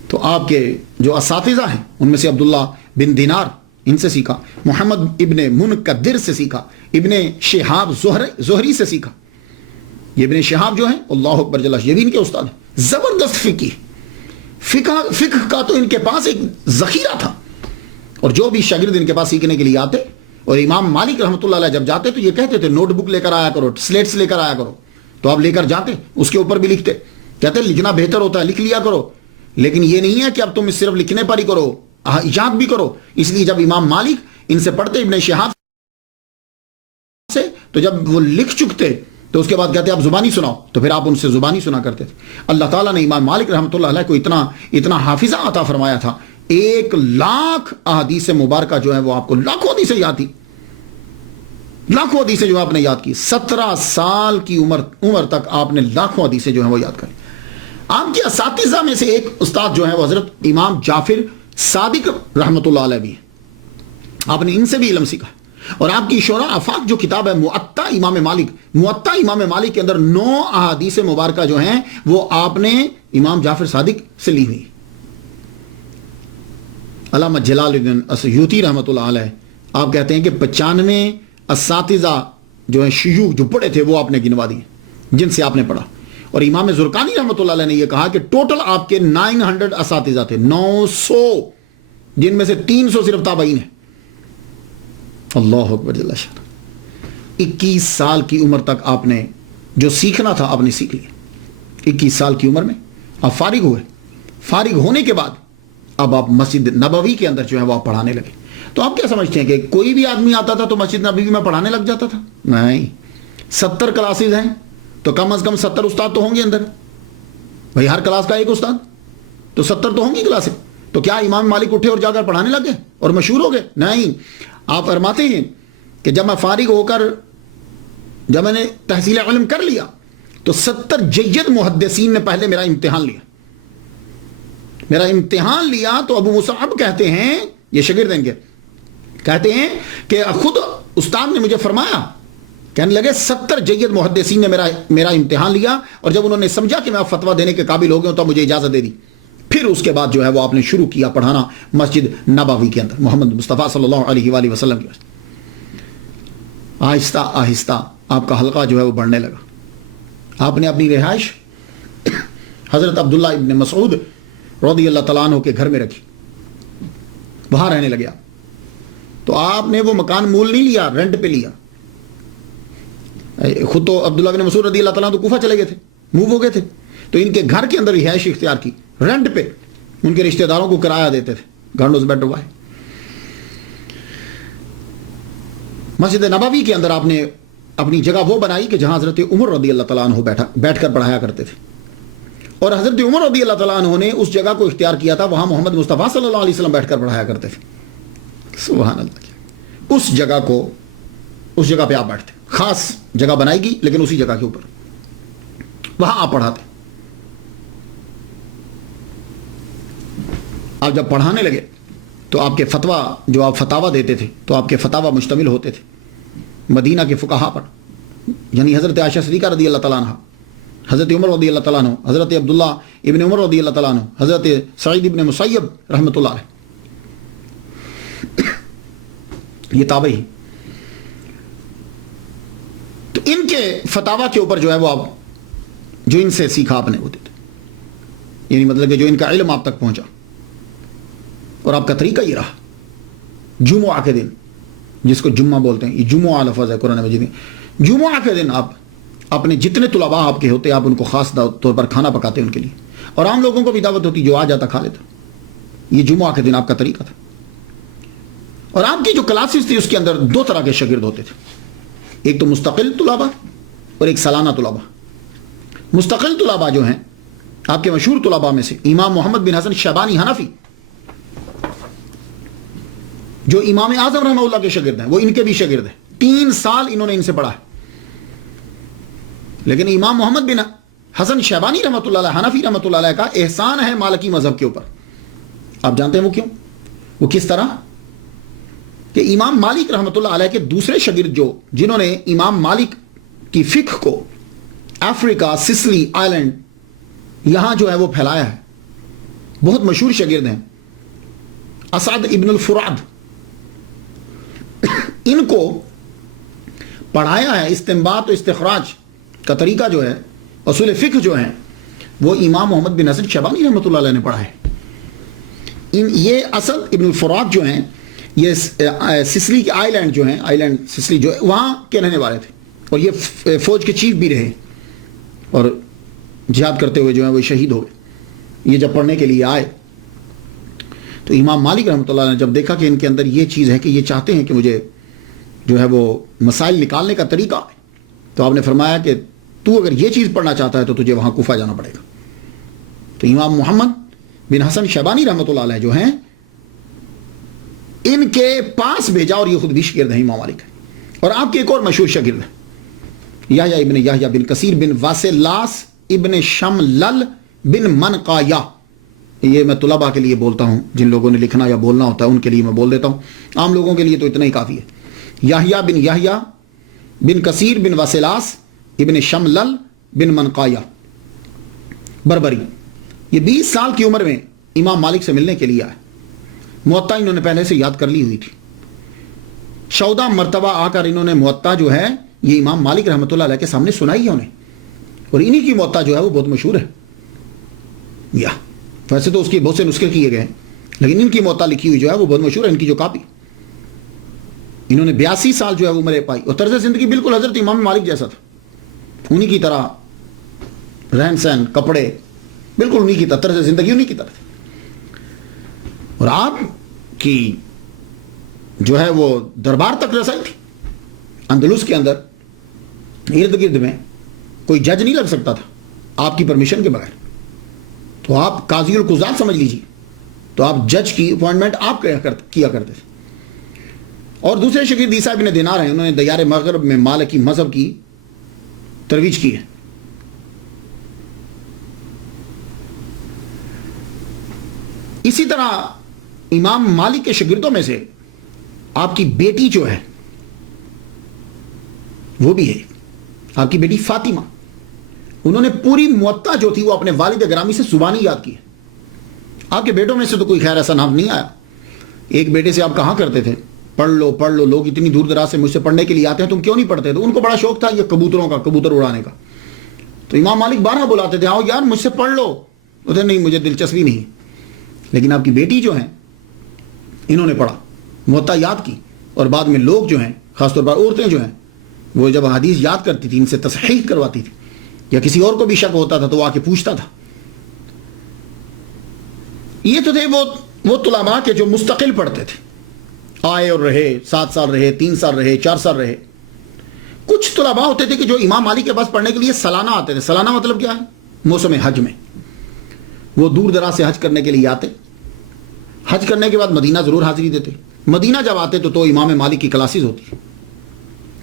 تو آپ کے جو اساتذہ ہیں ان میں سے عبداللہ بن دینار, ان سے سیکھا. محمد ابن منکدر سے سیکھا. ابن شہاب زہری سے سیکھا. یہ ابن شہاب جو ہیں اللہ اکبر جل شانہ, یہ بھی ان کے استاد ہیں. زبردست فقہ کا تو ان کے پاس ایک ذخیرہ تھا. اور جو بھی شاگرد ان کے پاس سیکھنے کے لیے آتے, اور امام مالک رحمۃ اللہ علیہ جب جاتے تو یہ کہتے تھے نوٹ بک لے کر آیا کرو, سلیٹس لے کر آیا کرو. تو آپ لے کر جاتے, اس کے اوپر بھی لکھتے. کہتے لکھنا بہتر ہوتا ہے, لکھ لیا کرو. لیکن یہ نہیں ہے کہ اب تم صرف لکھنے پر ہی کرو, ایجاد بھی کرو. اس لیے جب امام مالک ان سے پڑھتے ابن شہاب سے، تو جب وہ لکھ چکتے تو اس کے بعد کہتے آپ زبانی سناؤ، تو پھر آپ ان سے زبانی سنا کرتے تھے۔ اللہ تعالیٰ نے امام مالک رحمۃ اللہ علیہ کو اتنا حافظہ عطا فرمایا تھا، 1,00,000 احادیث مبارکہ جو ہے وہ آپ کو لاکھوں حدیثیں یاد تھی، لاکھوں حدیثیں جو آپ نے یاد کی۔ 17 سال کی عمر تک آپ نے لاکھوں حدیثیں جو ہیں وہ یاد کری۔ آپ کے اساتذہ میں سے ایک استاد جو ہے وہ حضرت امام جعفر صادق رحمۃ اللہ علیہ بھی ہے، آپ نے ان سے بھی علم سیکھا۔ اور آپ کی شورا آفاق جو کتاب ہے موطا امام مالک کے اندر 9 احادیث مبارکہ جو ہیں وہ آپ نے امام جعفر صادق سے لی ہوئی۔ علامہ جلال الدین السیوطی رحمۃ اللہ علیہ آپ کہتے ہیں کہ 95 اساتذہ جو ہیں شیوخ جو پڑھے تھے وہ آپ نے گنوا دیے جن سے آپ نے پڑھا۔ اور امام زرقانی رحمۃ اللہ علیہ نے یہ کہا کہ ٹوٹل آپ کے 900 اساتذہ تھے، 900، جن میں سے 300 صرف تابعین ہیں۔ اللہ اکبر جل شان۔ 21 سال کی عمر تک آپ نے جو سیکھنا تھا آپ نے سیکھ لیا۔ 21 سال کی عمر میں آپ فارغ ہوئے، فارغ ہونے کے بعد اب آپ مسجد نبوی کے اندر جو ہے وہ آپ پڑھانے لگے۔ تو آپ کیا سمجھتے ہیں کہ کوئی بھی آدمی آتا تھا تو مسجد نبوی میں پڑھانے لگ جاتا تھا؟ نہیں، 70 کلاسز ہیں تو کم از کم 70 استاد تو ہوں گے اندر بھائی، ہر کلاس کا ایک استاد، تو 70 تو ہوں گی کلاسیں۔ تو کیا امام مالک اٹھے اور جا کر پڑھانے لگ گئے اور مشہور ہو گئے؟ نہیں، آپ فرماتے ہیں کہ جب میں فارغ ہو کر جب میں نے تحصیل علم کر لیا تو 70 جید محدثین نے پہلے میرا امتحان لیا تو ابو مصعب کہتے ہیں، یہ شاگرد ہیں کہتے ہیں کہ خود استاد نے مجھے فرمایا، کہنے لگے 70 جید محدثین نے میرا امتحان لیا، اور جب انہوں نے سمجھا کہ میں فتویٰ دینے کے قابل ہو گیا ہوں تو مجھے اجازت دے دی۔ پھر اس کے بعد جو ہے وہ آپ نے شروع کیا پڑھانا مسجد نبوی کے اندر محمد مصطفیٰ صلی اللہ علیہ وآلہ وسلم کی۔ آہستہ آہستہ آپ کا حلقہ جو ہے وہ بڑھنے لگا۔ آپ نے اپنی رہائش حضرت عبداللہ ابن مسعود رضی اللہ تعالیٰ عنہ کے گھر میں رکھی، وہاں رہنے لگے آپ۔ تو آپ نے وہ مکان مول نہیں لیا، رینٹ پہ لیا۔ خود تو عبداللہ بن مسعود رضی اللہ تعالیٰ عنہ تو کوفہ چلے گئے تھے، موو ہو گئے تھے، تو ان کے گھر کے اندر رہائش اختیار کی، رینٹ پہ ان کے رشتہ داروں کو کرایہ دیتے تھے، گھروں سے بیٹھا ہوا ہے۔ مسجد نبوی کے اندر آپ نے اپنی جگہ وہ بنائی کہ جہاں حضرت عمر رضی اللہ تعالیٰ عنہ بیٹھ کر پڑھایا کرتے تھے، اور حضرت عمر رضی اللہ تعالیٰ عنہ نے اس جگہ کو اختیار کیا تھا، وہاں محمد مصطفیٰ صلی اللہ علیہ وسلم بیٹھ کر پڑھایا کرتے تھے۔ سبحان اللہ، اس جگہ پہ آپ بیٹھتے، خاص جگہ بنائی گئی لیکن اسی جگہ کے اوپر وہاں آپ پڑھاتے۔ آپ جب پڑھانے لگے تو آپ کے فتویٰ جو آپ فتاویٰ دیتے تھے تو آپ کے فتاویٰ مشتمل ہوتے تھے مدینہ کے فقہا پر، یعنی حضرت عائشہ صدیقہ رضی اللہ تعالیٰ عنہ، حضرت عمر رضی اللہ تعالیٰ عنہ، حضرت عبداللہ ابن عمر رضی اللہ تعالیٰ عنہ، حضرت سعید ابن مسیب رحمۃ اللہ علیہ، یہ تابعی۔ تو ان کے فتاویٰ کے اوپر جو ہے وہ آپ جو ان سے سیکھا آپ نے وہ دیتے، یعنی مطلب کہ جو ان کا علم آپ تک پہنچا، اور آپ کا طریقہ یہ رہا۔ جمعہ کے دن، جس کو جمعہ بولتے ہیں، یہ جمعہ لفظ ہے قرآن مجید میں، جمعہ کے دن آپ اپنے جتنے طلباء آپ کے ہوتے آپ ان کو خاص طور پر کھانا پکاتے ان کے لیے، اور عام لوگوں کو بھی دعوت ہوتی، جو آ جاتا کھا لیتا۔ یہ جمعہ کے دن آپ کا طریقہ تھا۔ اور آپ کی جو کلاسز تھی اس کے اندر 2 طرح کے شاگرد ہوتے تھے، ایک تو مستقل طلباء اور ایک سالانہ طلباء۔ مستقل طلباء جو ہیں آپ کے مشہور طلباء میں سے امام محمد بن حسن شیبانی حنفی، جو امام اعظم رحمہ اللہ کے شاگرد ہیں، وہ ان کے بھی شاگرد ہیں، 3 سال انہوں نے ان سے پڑھا ہے۔ لیکن امام محمد بن حسن شیبانی رحمۃ اللہ علیہ، حنفی رحمۃ اللہ علیہ کا احسان ہے مالکی مذہب کے اوپر۔ آپ جانتے ہیں وہ کیوں؟ وہ کس طرح کہ امام مالک رحمۃ اللہ علیہ کے دوسرے شاگرد جنہوں نے امام مالک کی فقہ کو افریقہ، سسلی آئلینڈ یہاں جو ہے وہ پھیلایا ہے، بہت مشہور شاگرد ہیں، اسعد ابن الفراد، ان کو پڑھایا ہے۔ استنباط و استخراج کا طریقہ جو ہے، اصول فقہ جو ہیں، وہ امام محمد بن حسن شیبانی رحمۃ اللہ علیہ نے پڑھا ہے۔ یہ اسد ابن الفرات جو ہیں، یہ سسلی کے آئلینڈ جو ہیں، آئلینڈ سسلی جو ہے وہاں کے رہنے والے تھے، اور یہ فوج کے چیف بھی رہے، اور جہاد کرتے ہوئے جو ہیں وہ شہید ہو گئے۔ یہ جب پڑھنے کے لیے آئے تو امام مالک رحمۃ اللہ نے جب دیکھا کہ ان کے اندر یہ چیز ہے کہ یہ چاہتے ہیں کہ مجھے جو ہے وہ مسائل نکالنے کا طریقہ ہے، تو آپ نے فرمایا کہ تو اگر یہ چیز پڑھنا چاہتا ہے تو تجھے وہاں کوفہ جانا پڑے گا۔ تو امام محمد بن حسن شیبانی رحمۃ اللہ علیہ جو ہیں ان کے پاس بھیجا، اور یہ خود بھی شاگرد ہیں امام مالک۔ اور آپ کے ایک اور مشہور شاگرد ہیں یحییٰ ابن یحییٰ بن کثیر بن واسلاس ابن شملل بن منقایہ۔ یہ میں طلباء کے لیے بولتا ہوں، جن لوگوں نے لکھنا یا بولنا ہوتا ہے ان کے لیے میں بول دیتا ہوں، عام لوگوں کے لیے تو اتنا ہی کافی ہے۔ یحییٰ بن کثیر بن واسلاس ابن شملل بن منقایہ بربری، یہ 20 سال کی عمر میں امام مالک سے ملنے کے لیے آئے۔ موطا انہوں نے پہلے سے یاد کر لی ہوئی تھی، 14 مرتبہ آ کر انہوں نے موطا جو ہے یہ امام مالک رحمۃ اللہ علیہ کے سامنے سنائی ہے انہیں، اور انہی کی موطا جو ہے وہ بہت مشہور ہے۔ یا ویسے تو اس کے بہت سے نسخے کیے گئے ہیں، لیکن ان کی موطا لکھی ہوئی جو ہے وہ بہت مشہور ہے، ان کی جو کاپی۔ انہوں نے 82 سال جو ہے وہ عمر پائی، اور طرز زندگی بالکل حضرت امام مالک جیسا تھا، انہی کی طرح رہن سہن، کپڑے بالکل انہی کی طرح، طرز زندگی انہی کی طرح تھی۔ اور آپ کی جو ہے وہ دربار تک رسائی تھی، اندلس کے اندر ارد گرد میں کوئی جج نہیں لگ سکتا تھا آپ کی پرمیشن کے بغیر، تو آپ قاضی القضات سمجھ لیجیے، تو آپ جج کی اپوائنٹمنٹ آپ کیا کرتے تھے۔ اور دوسرے شاگرد عیسیٰ ابن دینار ہیں، انہوں نے دیار مغرب میں مالکی مذہب کی ترویج کی ہے۔ اسی طرح امام مالک کے شاگردوں میں سے آپ کی بیٹی جو ہے وہ بھی ہے، آپ کی بیٹی فاطمہ، انہوں نے پوری موطا جو تھی وہ اپنے والد گرامی سے زبانی یاد کی ہے۔ آپ کے بیٹوں میں سے تو کوئی خیر ایسا نام نہیں آیا۔ ایک بیٹے سے آپ کہا کرتے تھے پڑھ لو، لوگ اتنی دور دراز سے مجھ سے پڑھنے کے لیے آتے ہیں، تم کیوں نہیں پڑھتے؟ تو ان کو بڑا شوق تھا یہ کبوتروں کا، کبوتر اڑانے کا، تو امام مالک بارہ بلاتے تھے، آؤ یار مجھ سے پڑھ لو، ادھر نہیں، مجھے دلچسپی نہیں۔ لیکن آپ کی بیٹی جو ہیں انہوں نے پڑھا، موطا یاد کی، اور بعد میں لوگ جو ہیں، خاص طور پر عورتیں جو ہیں، وہ جب حدیث یاد کرتی تھی ان سے تصحیح کرواتی تھی، یا کسی اور کو بھی شک ہوتا تھا تو وہ آ کے پوچھتا تھا۔ یہ تو تھے وہ طلباء کے جو مستقل پڑھتے تھے، آئے اور رہے، 7 سال رہے، 3 سال رہے، 4 سال رہے۔ کچھ طلباء ہوتے تھے کہ جو امام مالک کے پاس پڑھنے کے لیے سالانہ آتے تھے۔ سالانہ مطلب کیا ہے؟ موسم حج میں وہ دور دراز سے حج کرنے کے لیے آتے، حج کرنے کے بعد مدینہ ضرور حاضری دیتے۔ مدینہ جب آتے تو امام مالک کی کلاسز ہوتی،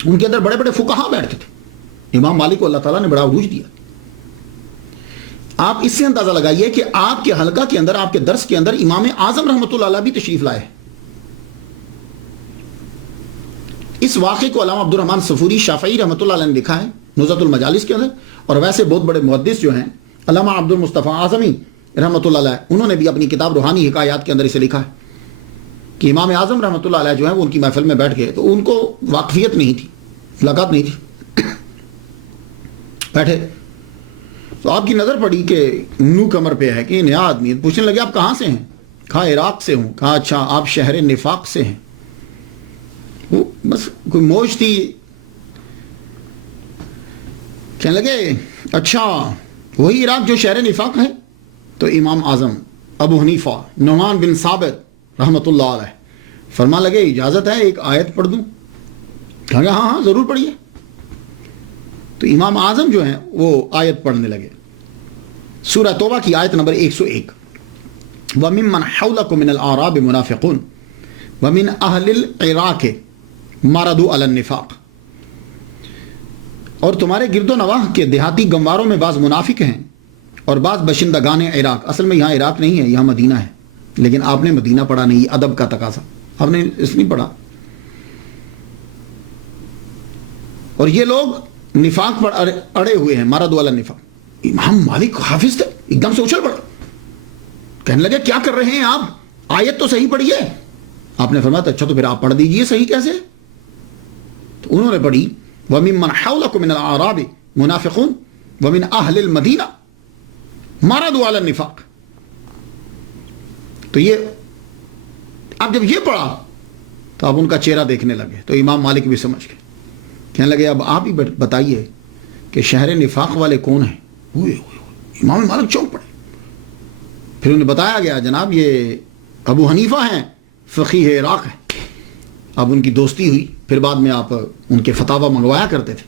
ان کے اندر بڑے بڑے فقہا بیٹھتے تھے۔ امام مالک کو اللہ تعالیٰ نے بڑا عروج دیا۔ آپ اس سے اندازہ لگائیے کہ آپ کے حلقہ کے اندر، آپ کے درس کے اندر امام اعظم رحمۃ اللہ علیہ بھی تشریف لائے۔ اس واقعے کو علامہ عبد الرحمن صفوری شافعی رحمۃ اللہ علیہ نے لکھا ہے نزہۃ المجالس کے اندر، اور ویسے بہت بڑے محدث جو ہیں علامہ عبد المصطفیٰ اعظمی رحمۃ اللہ علیہ، انہوں نے بھی اپنی کتاب روحانی حکایات کے اندر اسے لکھا ہے کہ امام اعظم رحمۃ اللہ علیہ جو ہے وہ ان کی محفل میں بیٹھ گئے، تو ان کو واقفیت نہیں تھی، ملاقات نہیں تھی، بیٹھے تو آپ کی نظر پڑی کہ نو کمر پہ ہے کہ نیا آدمی، پوچھنے لگے آپ کہاں سے ہیں؟ کہا عراق سے ہوں۔ کہا اچھا آپ شہر نفاق سے ہیں؟ وہ بس کوئی موج تھی، کہنے لگے اچھا وہی عراق جو شہر نفاق ہے؟ تو امام اعظم ابو حنیفہ نعمان بن ثابت رحمۃ اللہ علیہ فرما لگے اجازت ہے ایک آیت پڑھ دوں؟ کہا ہاں ہاں ضرور پڑھیے۔ تو امام اعظم جو ہیں وہ آیت پڑھنے لگے، سورہ توبہ کی آیت نمبر 101، وَمِمَّنْ حَوْلَكُم مِّنَ الْأَعْرَابِ مُنَافِقُونَ وَمِنْ أَهْلِ الْعِرَاقِ مَرَضُوا عَلَى النِّفَاقِ، اور تمہارے گرد و نواح کے دیہاتی گنواروں میں بعض منافق ہیں اور بعض بشندگان عراق۔ اصل میں یہاں عراق نہیں ہے، یہاں مدینہ ہے، لیکن آپ نے مدینہ پڑھا نہیں، ادب کا تقاضا، آپ نے اس نہیں پڑھا۔ اور یہ لوگ نفاق پر اڑے ہوئے ہیں، مرض والا نفاق۔ امام مالک حافظ تھے، ایک دم سے اچھل پڑا، کہنے لگے کیا کر رہے ہیں آپ؟ آیت تو صحیح پڑھیے۔ آپ نے فرمایا اچھا تو پھر آپ پڑھ دیجئے، صحیح کیسے؟ تو انہوں نے پڑھی وَمِمَّنْ حَوْلَكُم مِّنَ الْأَعْرَابِ مُنَافِقُونَ وَمِنْ أَهْلِ الْمَدِينَةِ مَرَضُوا عَلَى النِّفَاقِ۔ تو یہ اب جب یہ پڑھا تو اب ان کا چہرہ دیکھنے لگے، تو امام مالک بھی سمجھ گئے، کہنے لگے اب آپ ہی بتائیے کہ شہر نفاق والے کون ہیں؟ ہوئے امام مالک چونک پڑے۔ پھر انہیں بتایا گیا جناب یہ ابو حنیفہ ہیں، فقیہ عراق ہے، اب ان کی دوستی ہوئی، پھر بعد میں آپ ان کے فتاوی منگوایا کرتے تھے،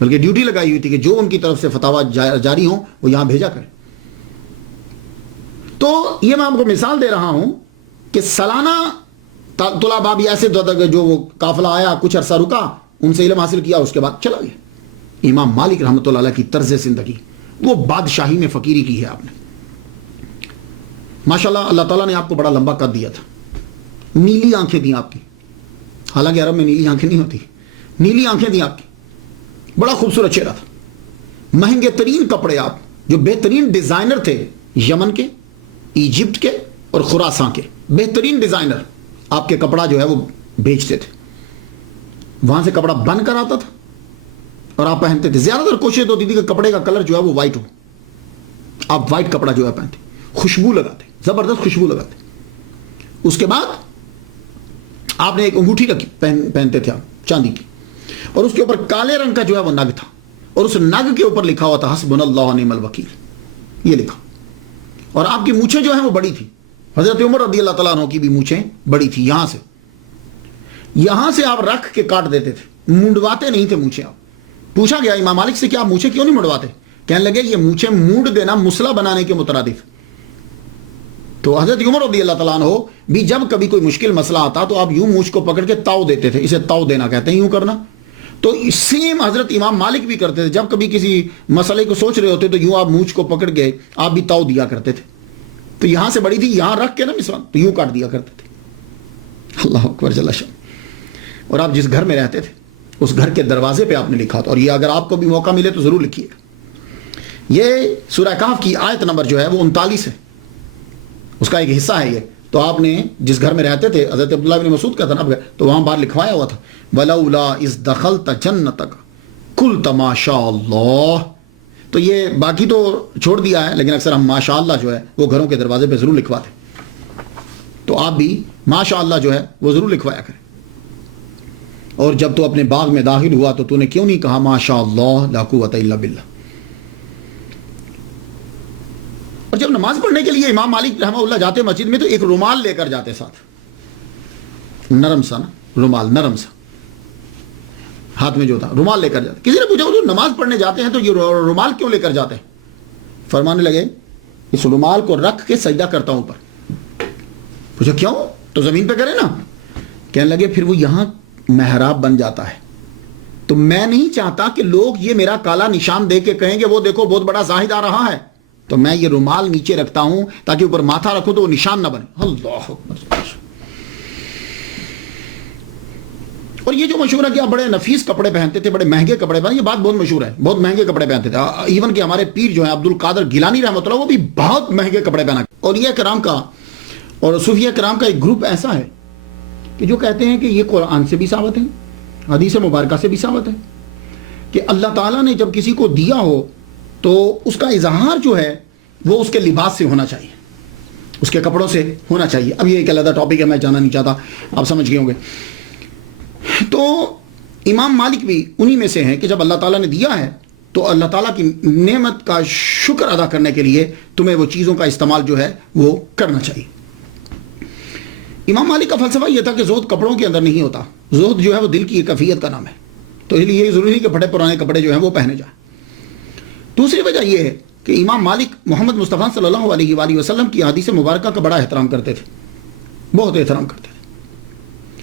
بلکہ ڈیوٹی لگائی ہوئی تھی کہ جو ان کی طرف سے فتاوی جاری ہوں وہ یہاں بھیجا کریں۔ تو یہ میں آپ کو مثال دے رہا ہوں کہ سالانہ طلباء بھی ایسے جو وہ قافلہ آیا، کچھ عرصہ رکا، ان سے علم حاصل کیا، اس کے بعد چلا گیا۔ امام مالک رحمۃ اللہ علیہ کی طرز زندگی، وہ بادشاہی میں فقیری کی ہے آپ نے۔ ماشاءاللہ اللہ تعالیٰ نے آپ کو بڑا لمبا قد دیا تھا، نیلی آنکھیں دیں آپ کی، حالانکہ عرب میں نیلی آنکھیں نہیں ہوتی، نیلی آنکھیں دیں آپ کی، بڑا خوبصورت چہرہ تھا، مہنگے ترین کپڑے، آپ جو بہترین ڈیزائنر تھے، یمن کے، ایجپٹ کے اور خراساں کے بہترین ڈیزائنر آپ کے کپڑا جو ہے وہ بیچتے تھے، وہاں سے کپڑا بن کر آتا تھا اور آپ پہنتے تھے۔ زیادہ تر کوشش ہوتی تھی کہ کپڑے کا کلر جو ہے وہ وائٹ ہو، آپ وائٹ کپڑا جو ہے پہنتے، خوشبو لگاتے، زبردست خوشبو لگاتے۔ اس کے بعد آپ نے ایک انگوٹھی رکھی، پہنتے تھے آپ چاندی کی، اور اس کے اوپر کالے رنگ کا جو ہے وہ نگ تھا، اور اس نگ کے اوپر لکھا ہوا تھا حسبنا اللہ و نعم الوکیل، یہ لکھا۔ اور آپ کی مونچھیں جو ہیں وہ بڑی تھی، حضرت عمر رضی اللہ تعالیٰ عنہ کی بھی مونچھیں بڑی تھی، یہاں سے آپ رکھ کے کاٹ دیتے تھے، منڈواتے نہیں تھے مونچھیں۔ آپ پوچھا گیا امام مالک سے کہ آپ مونچھیں کیوں نہیں منڈواتے؟ کہنے لگے یہ مونچھیں مونڈ دینا مسئلہ بنانے کے مترادف۔ تو حضرت عمر رضی اللہ تعالیٰ عنہ بھی جب کبھی کوئی مشکل مسئلہ آتا تو آپ یوں مونچھ کو پکڑ کے تاؤ دیتے تھے، اسے تاؤ دینا کہتے ہیں، یوں کرنا۔ تو سیم حضرت امام مالک بھی کرتے تھے، جب کبھی کسی مسئلے کو سوچ رہے ہوتے تو یوں آپ مونچھ کو پکڑ کے آپ بھی تاؤ دیا کرتے تھے۔ تو یہاں سے بڑی تھی، یہاں رکھ کے نا مثلا تو یوں کاٹ دیا کرتے تھے۔ اللہ اکبر جل شان۔ اور آپ جس گھر میں رہتے تھے اس گھر کے دروازے پہ آپ نے لکھا تھا، اور یہ اگر آپ کو بھی موقع ملے تو ضرور لکھیے گا۔ یہ سورہ کہف کی آیت نمبر جو ہے وہ 39 ہے، اس کا ایک حصہ ہے یہ۔ تو آپ نے جس گھر میں رہتے تھے، حضرت عبداللہ بن مسعود کا تھا نا، تو وہاں باہر لکھوایا ہوا تھا وَلَوْلَا إِذْ دَخَلْتَ جَنَّتَكَ قُلْتَ مَا شَاءَ اللَّهُ۔ تو یہ باقی تو چھوڑ دیا ہے، لیکن اکثر ہم ماشاء اللہ جو ہے وہ گھروں کے دروازے پہ ضرور لکھواتے، تو آپ بھی ماشاء اللہ جو ہے وہ ضرور لکھوایا کریں۔ اور جب تو اپنے باغ میں داخل ہوا تو نے کیوں نہیں کہا ماشاء اللہ لا قوت الا باللہ؟ اور جب نماز پڑھنے کے لیے امام مالک رحمہ اللہ جاتے مسجد میں تو ایک رومال لے کر جاتے ساتھ، نرم سا نا رومال، نرم سا ہاتھ میں جو تھا رومال لے کر جاتے۔ کسی نے پوچھا حضور نماز پڑھنے جاتے ہیں تو یہ رومال کیوں لے کر جاتے ہیں؟ فرمانے لگے اس رومال کو رکھ کے سجدہ کرتا ہوں اوپر۔ پوچھا کیوں؟ تو زمین پہ کرے نا۔ کہنے لگے پھر وہ یہاں محراب بن جاتا ہے، تو میں نہیں چاہتا کہ لوگ یہ میرا کالا نشان دے کے کہیں گے وہ دیکھو بہت بڑا زاہد آ رہا ہے، تو میں یہ رومال نیچے رکھتا ہوں تاکہ اوپر ماتھا رکھوں تو وہ نشان نہ بنے۔ اللہ اکبر۔ اور یہ جو مشہور ہے کہ آپ بڑے نفیس کپڑے پہنتے تھے، بڑے مہنگے کپڑے پہنتے، یہ بات بہت مشہور ہے، بہت مہنگے کپڑے پہنتے تھے۔ ایون کہ ہمارے پیر جو ہیں عبد القادر گیلانی رحمۃ اللہ، وہ بھی بہت مہنگے کپڑے پہنا۔ اور یہ کرام کا اور صوفیہ کرام کا ایک گروپ ایسا ہے کہ جو کہتے ہیں کہ یہ قرآن سے بھی ثابت ہے، حدیث مبارکہ سے بھی ثابت ہے کہ اللہ تعالیٰ نے جب کسی کو دیا ہو تو اس کا اظہار جو ہے وہ اس کے لباس سے ہونا چاہیے، اس کے کپڑوں سے ہونا چاہیے۔ اب یہ ایک علیحدہ ٹاپک ہے، میں جانا نہیں چاہتا، آپ سمجھ گئے ہوں گے۔ تو امام مالک بھی انہی میں سے ہیں کہ جب اللہ تعالیٰ نے دیا ہے تو اللہ تعالیٰ کی نعمت کا شکر ادا کرنے کے لیے تمہیں وہ چیزوں کا استعمال جو ہے وہ کرنا چاہیے۔ امام مالک کا فلسفہ یہ تھا کہ زہد کپڑوں کے اندر نہیں ہوتا، زہد جو ہے وہ دل کی ایک کیفیت کا نام ہے، تو اس لیے یہ ضروری ہے کہ پھٹے پرانے کپڑے جو ہیں وہ پہنے جائیں۔ دوسری وجہ یہ ہے کہ امام مالک محمد مصطفیٰ صلی اللہ علیہ وآلہ وسلم کی حدیث مبارکہ کا بڑا احترام کرتے تھے، بہت احترام کرتے تھے۔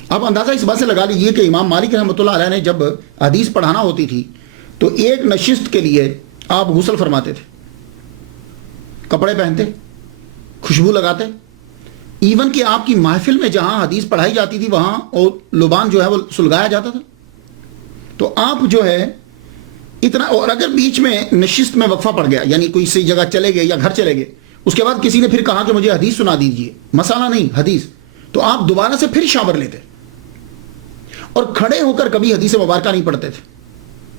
آپ اندازہ اس بات سے لگا لیجیے کہ امام مالک رحمۃ اللہ علیہ نے جب حدیث پڑھانا ہوتی تھی تو ایک نشست کے لیے آپ غسل فرماتے تھے، کپڑے پہنتے، خوشبو لگاتے، ایون کہ آپ کی محفل میں جہاں حدیث پڑھائی جاتی تھی وہاں اور لبان جو ہے وہ سلگایا جاتا تھا۔ تو آپ جو ہے اتنا، اور اگر بیچ میں نشست میں وقفہ پڑ گیا، یعنی کوئی سی جگہ چلے گئے یا گھر چلے گئے، اس کے بعد کسی نے پھر کہا کہ مجھے حدیث سنا دیجئے، مسئلہ نہیں حدیث، تو آپ دوبارہ سے پھر شاور لیتے اور کھڑے ہو کر کبھی حدیث مبارکہ نہیں پڑھتے تھے،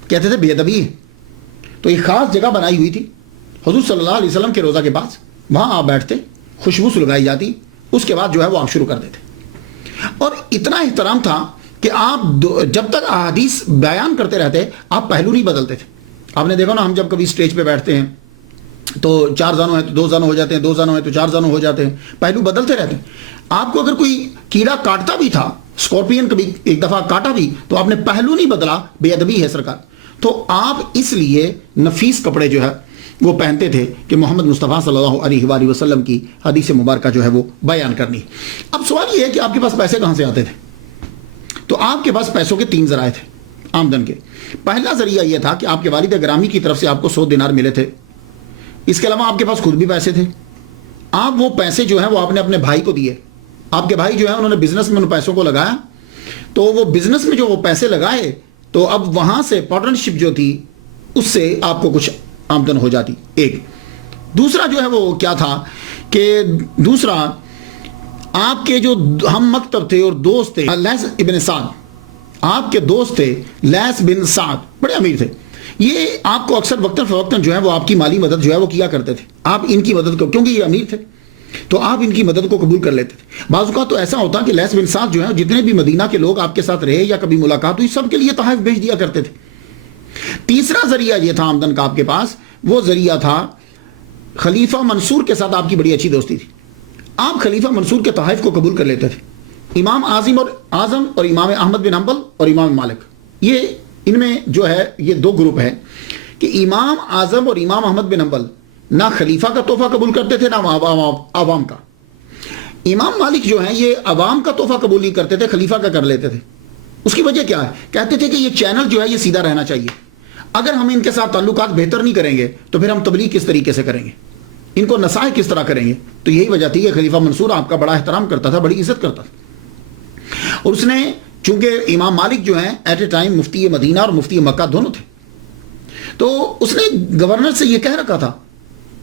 کہتے تھے بے ادبی ہے۔ تو ایک خاص جگہ بنائی ہوئی تھی حضور صلی اللہ علیہ وسلم کے روضہ کے پاس، وہاں آپ بیٹھتے، خوشبو سلگائی جاتی، اس کے بعد جو ہے وہ آپ شروع کر دیتے۔ اور اتنا احترام تھا کہ آپ جب تک احادیث بیان کرتے رہتے آپ پہلو نہیں بدلتے تھے۔ آپ نے دیکھا نا، ہم جب کبھی اسٹیج پہ بیٹھتے ہیں تو 4 زانوں ہیں تو 2 زانوں ہو جاتے ہیں، 2 زانوں ہیں تو 4 زانوں ہو جاتے ہیں، پہلو بدلتے رہتے ہیں۔ آپ کو اگر کوئی کیڑا کاٹتا بھی تھا اسکارپین کبھی ایک دفعہ کاٹا بھی تو آپ نے پہلو نہیں بدلا، بے ادبی ہے سرکار. تو آپ اس لیے نفیس کپڑے جو ہے وہ پہنتے تھے کہ محمد مصطفیٰ صلی اللہ علیہ وآلہ وسلم کی حدیث مبارکہ جو ہے وہ بیان کرنی. اب سوال یہ ہے کہ آپ کے پاس پیسے کہاں سے آتے تھے؟ تو آپ کے پاس پیسوں کے 3 ذرائع تھے آمدن کے. پہلا ذریعہ یہ تھا کہ آپ کے والد گرامی کی طرف سے آپ کو 100 دینار ملے تھے. اس کے علاوہ آپ کے پاس خود بھی پیسے تھے. آپ وہ پیسے جو ہیں وہ آپ نے اپنے بھائی کو دیے. آپ کے بھائی جو ہیں انہوں نے بزنس میں ان پیسوں کو لگایا، تو وہ بزنس میں جو وہ پیسے لگائے تو اب وہاں سے پارٹنرشپ جو تھی اس سے آپ کو کچھ آمدن ہو جاتی. ایک دوسرا جو ہے وہ کیا تھا کہ دوسرا آپ کے جو ہم مکتب تھے اور دوست تھے، لیث ابن سعد، آپ کے دوست تھے لیث بن سعد، بڑے امیر تھے. یہ آپ کو اکثر وقتاً فوقتاً جو ہے وہ آپ کی مالی مدد جو ہے وہ کیا کرتے تھے. آپ ان کی مدد کو، کیونکہ یہ امیر تھے تو آپ ان کی مدد کو قبول کر لیتے تھے. بعض اوقات تو ایسا ہوتا کہ لیث بن سعد جو ہے جتنے بھی مدینہ کے لوگ آپ کے ساتھ رہے یا کبھی ملاقات ہوئی سب کے لیے تحائف بھیج دیا کرتے تھے. تیسرا ذریعہ یہ تھا آمدن کا آپ کے پاس، وہ ذریعہ تھا خلیفہ منصور کے ساتھ آپ کی بڑی اچھی دوستی تھی. آپ خلیفہ منصور کے تحائف کو قبول کر لیتے تھے. امام اعظم اور امام احمد بن حنبل اور امام مالک، یہ ان میں جو ہے یہ 2 گروپ ہیں کہ امام اعظم اور امام احمد بن حنبل نہ خلیفہ کا تحفہ قبول کرتے تھے نہ عوام کا. امام مالک جو ہیں یہ عوام کا تحفہ قبول نہیں کرتے تھے، خلیفہ کا کر لیتے تھے. اس کی وجہ کیا ہے؟ کہتے تھے کہ یہ چینل جو ہے یہ سیدھا رہنا چاہیے. اگر ہم ان کے ساتھ تعلقات بہتر نہیں کریں گے تو پھر ہم تبلیغ کس طریقے سے کریں گے، ان کو نصائح کس طرح کریں گے. تو یہی وجہ تھی کہ خلیفہ منصور آپ کا بڑا احترام کرتا تھا، بڑی عزت کرتا تھا. اور اس نے چونکہ امام مالک جو ہیں ایٹ اے ٹائم مفتی مدینہ اور مفتی مکہ دونوں تھے، تو اس نے گورنر سے یہ کہہ رکھا تھا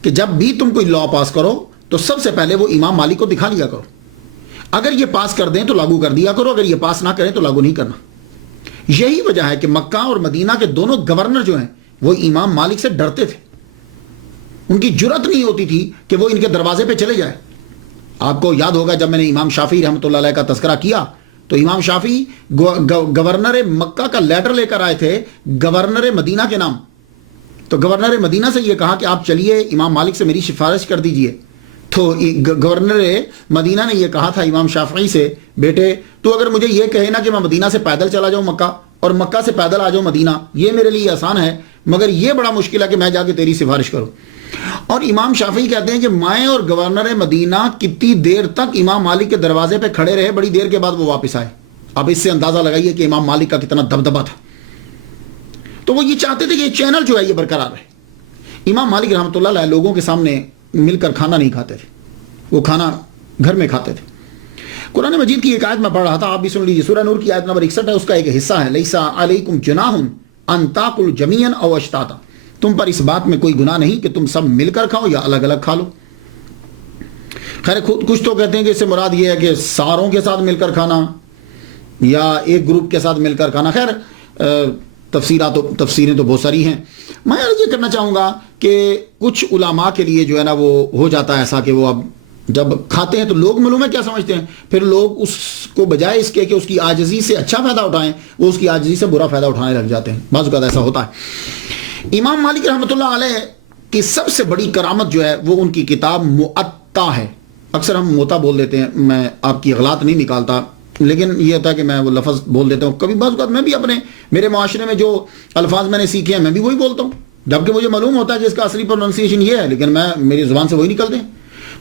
کہ جب بھی تم کوئی لا پاس کرو تو سب سے پہلے وہ امام مالک کو دکھا لیا کرو. اگر یہ پاس کر دیں تو لاگو کر دیا کرو، اگر یہ پاس نہ کریں تو لاگو نہیں کرنا. یہی وجہ ہے کہ مکہ اور مدینہ کے دونوں گورنر جو ہیں وہ امام مالک سے ڈرتے تھے. ان کی جرأت نہیں ہوتی تھی کہ وہ ان کے دروازے پہ چلے جائے. آپ کو یاد ہوگا جب میں نے امام شافعی رحمۃ اللہ علیہ کا تذکرہ کیا تو امام شافعی گورنر مکہ کا لیٹر لے کر آئے تھے گورنر مدینہ کے نام. تو گورنر مدینہ سے یہ کہا کہ آپ چلیے امام مالک سے میری سفارش کر دیجئے. تو گورنر مدینہ نے یہ کہا تھا امام شافعی سے، بیٹے تو اگر مجھے یہ کہے نا کہ میں مدینہ سے پیدل چلا جاؤں مکہ اور مکہ سے پیدل آ جاؤں مدینہ، یہ میرے لیے آسان ہے، مگر یہ بڑا مشکل ہے کہ میں جا کے تیری سفارش کروں. اور امام شافعی کہتے ہیں کہ میں اور گورنر مدینہ کتنی دیر تک امام مالک کے دروازے پہ کھڑے رہے، بڑی دیر کے بعد وہ واپس آئے. اب اس سے اندازہ لگائیے کہ امام مالک کا کتنا دبدبہ تھا. تو وہ یہ چاہتے تھے کہ یہ چینل جو ہے یہ برقرار رہے. امام مالک رحمۃ اللہ علیہ لوگوں کے سامنے مل کر کھانا نہیں کھاتے تھے، وہ کھانا گھر میں کھاتے تھے. قرآن مجید کی ایک آیت میں پڑھ رہا تھا، آپ بھی سن لیجیے. سورہ نور کی آیت نمبر 61 ہے، اس کا ایک حصہ ہے لیسا علیکم جناح ان تاکلوا جمیعا او اشتاتا. تم پر اس بات میں کوئی گناہ نہیں کہ تم سب مل کر کھاؤ یا الگ الگ کھا لو. خیر کچھ تو کہتے ہیں کہ اس سے مراد یہ ہے کہ ساروں کے ساتھ مل کر کھانا یا ایک گروپ کے ساتھ مل کر کھانا. خیر تفسیریں تو بہت ساری ہیں. میں یہ کرنا چاہوں گا کہ کچھ علماء کے لیے جو ہے نا وہ ہو جاتا ہے ایسا کہ وہ اب جب کھاتے ہیں تو لوگ معلوم ہے کیا سمجھتے ہیں، پھر لوگ اس کو بجائے اس کے کہ اس کی عاجزی سے اچھا فائدہ اٹھائیں وہ اس کی عاجزی سے برا فائدہ اٹھانے لگ جاتے ہیں. بعض اوقات ایسا ہوتا ہے. امام مالک رحمۃ اللہ علیہ کی سب سے بڑی کرامت جو ہے وہ ان کی کتاب موطا ہے. اکثر ہم موطا بول دیتے ہیں، میں آپ کی اغلاط نہیں نکالتا، لیکن یہ ہوتا ہے کہ میں وہ لفظ بول دیتا ہوں. کبھی بعض اوقات میں بھی میرے معاشرے میں جو الفاظ میں نے سیکھے ہیں میں بھی وہی بولتا ہوں، جبکہ مجھے معلوم ہوتا ہے کہ اس کا اصلی پروننسیشن یہ ہے، لیکن میری زبان سے وہی نکلتے ہیں.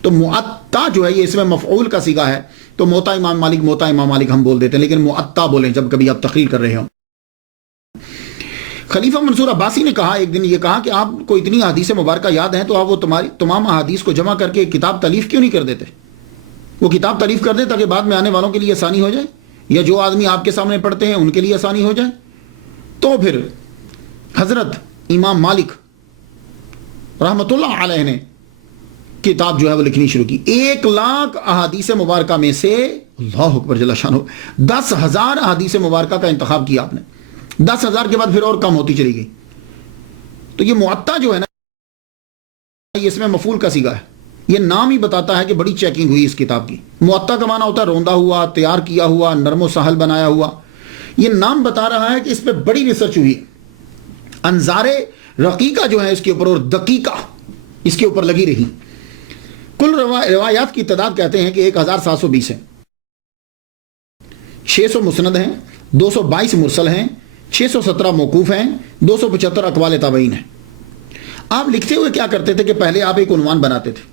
تو موطا جو ہے یہ اس میں مفعول کا صیغہ ہے، تو موطا امام مالک ہم بول دیتے ہیں، لیکن موطا بولیں جب کبھی آپ تقریر کر رہے ہوں. خلیفہ منصور عباسی نے کہا ایک دن، یہ کہا کہ آپ کو اتنی احادیث مبارکہ یاد ہیں تو آپ وہ تمام احادیث کو جمع کر کے کتاب تالیف کیوں نہیں کر دیتے؟ وہ کتاب تالیف کر دیں تاکہ بعد میں آنے والوں کے لیے آسانی ہو جائے، یا جو آدمی آپ کے سامنے پڑھتے ہیں ان کے لیے آسانی ہو جائے. تو پھر حضرت امام مالک رحمۃ اللہ علیہ نے کتاب جو ہے وہ لکھنی شروع کی. 1,00,000 احادیث مبارکہ میں سے اللہ اکبر جل شانہ 10,000 احادیث مبارکہ کا انتخاب کیا آپ نے. 10,000 کے بعد پھر اور کم ہوتی چلی گئی. تو یہ موطا جو ہے نا یہ اس میں مفعول کا صیغہ ہے. یہ نام ہی بتاتا ہے کہ بڑی چیکنگ ہوئی اس کتاب کی. موطا کا معنی ہوتا ہے روندا ہوا، تیار کیا ہوا، نرم و سہل بنایا ہوا. یہ نام بتا رہا ہے کہ اس پہ بڑی ریسرچ ہوئی. انظار رقیقہ جو ہے اس کے اوپر اور دقیقہ اس کے اوپر لگی رہی. کل روایات کی تعداد کہتے ہیں کہ 1,720 ہے. 600 مسند ہیں، 222 مرسل ہیں، 617 موقوف ہیں، 275 اقوال تابعین ہیں۔ آپ لکھتے ہوئے کیا کرتے تھے کہ پہلے آپ ایک عنوان بناتے تھے،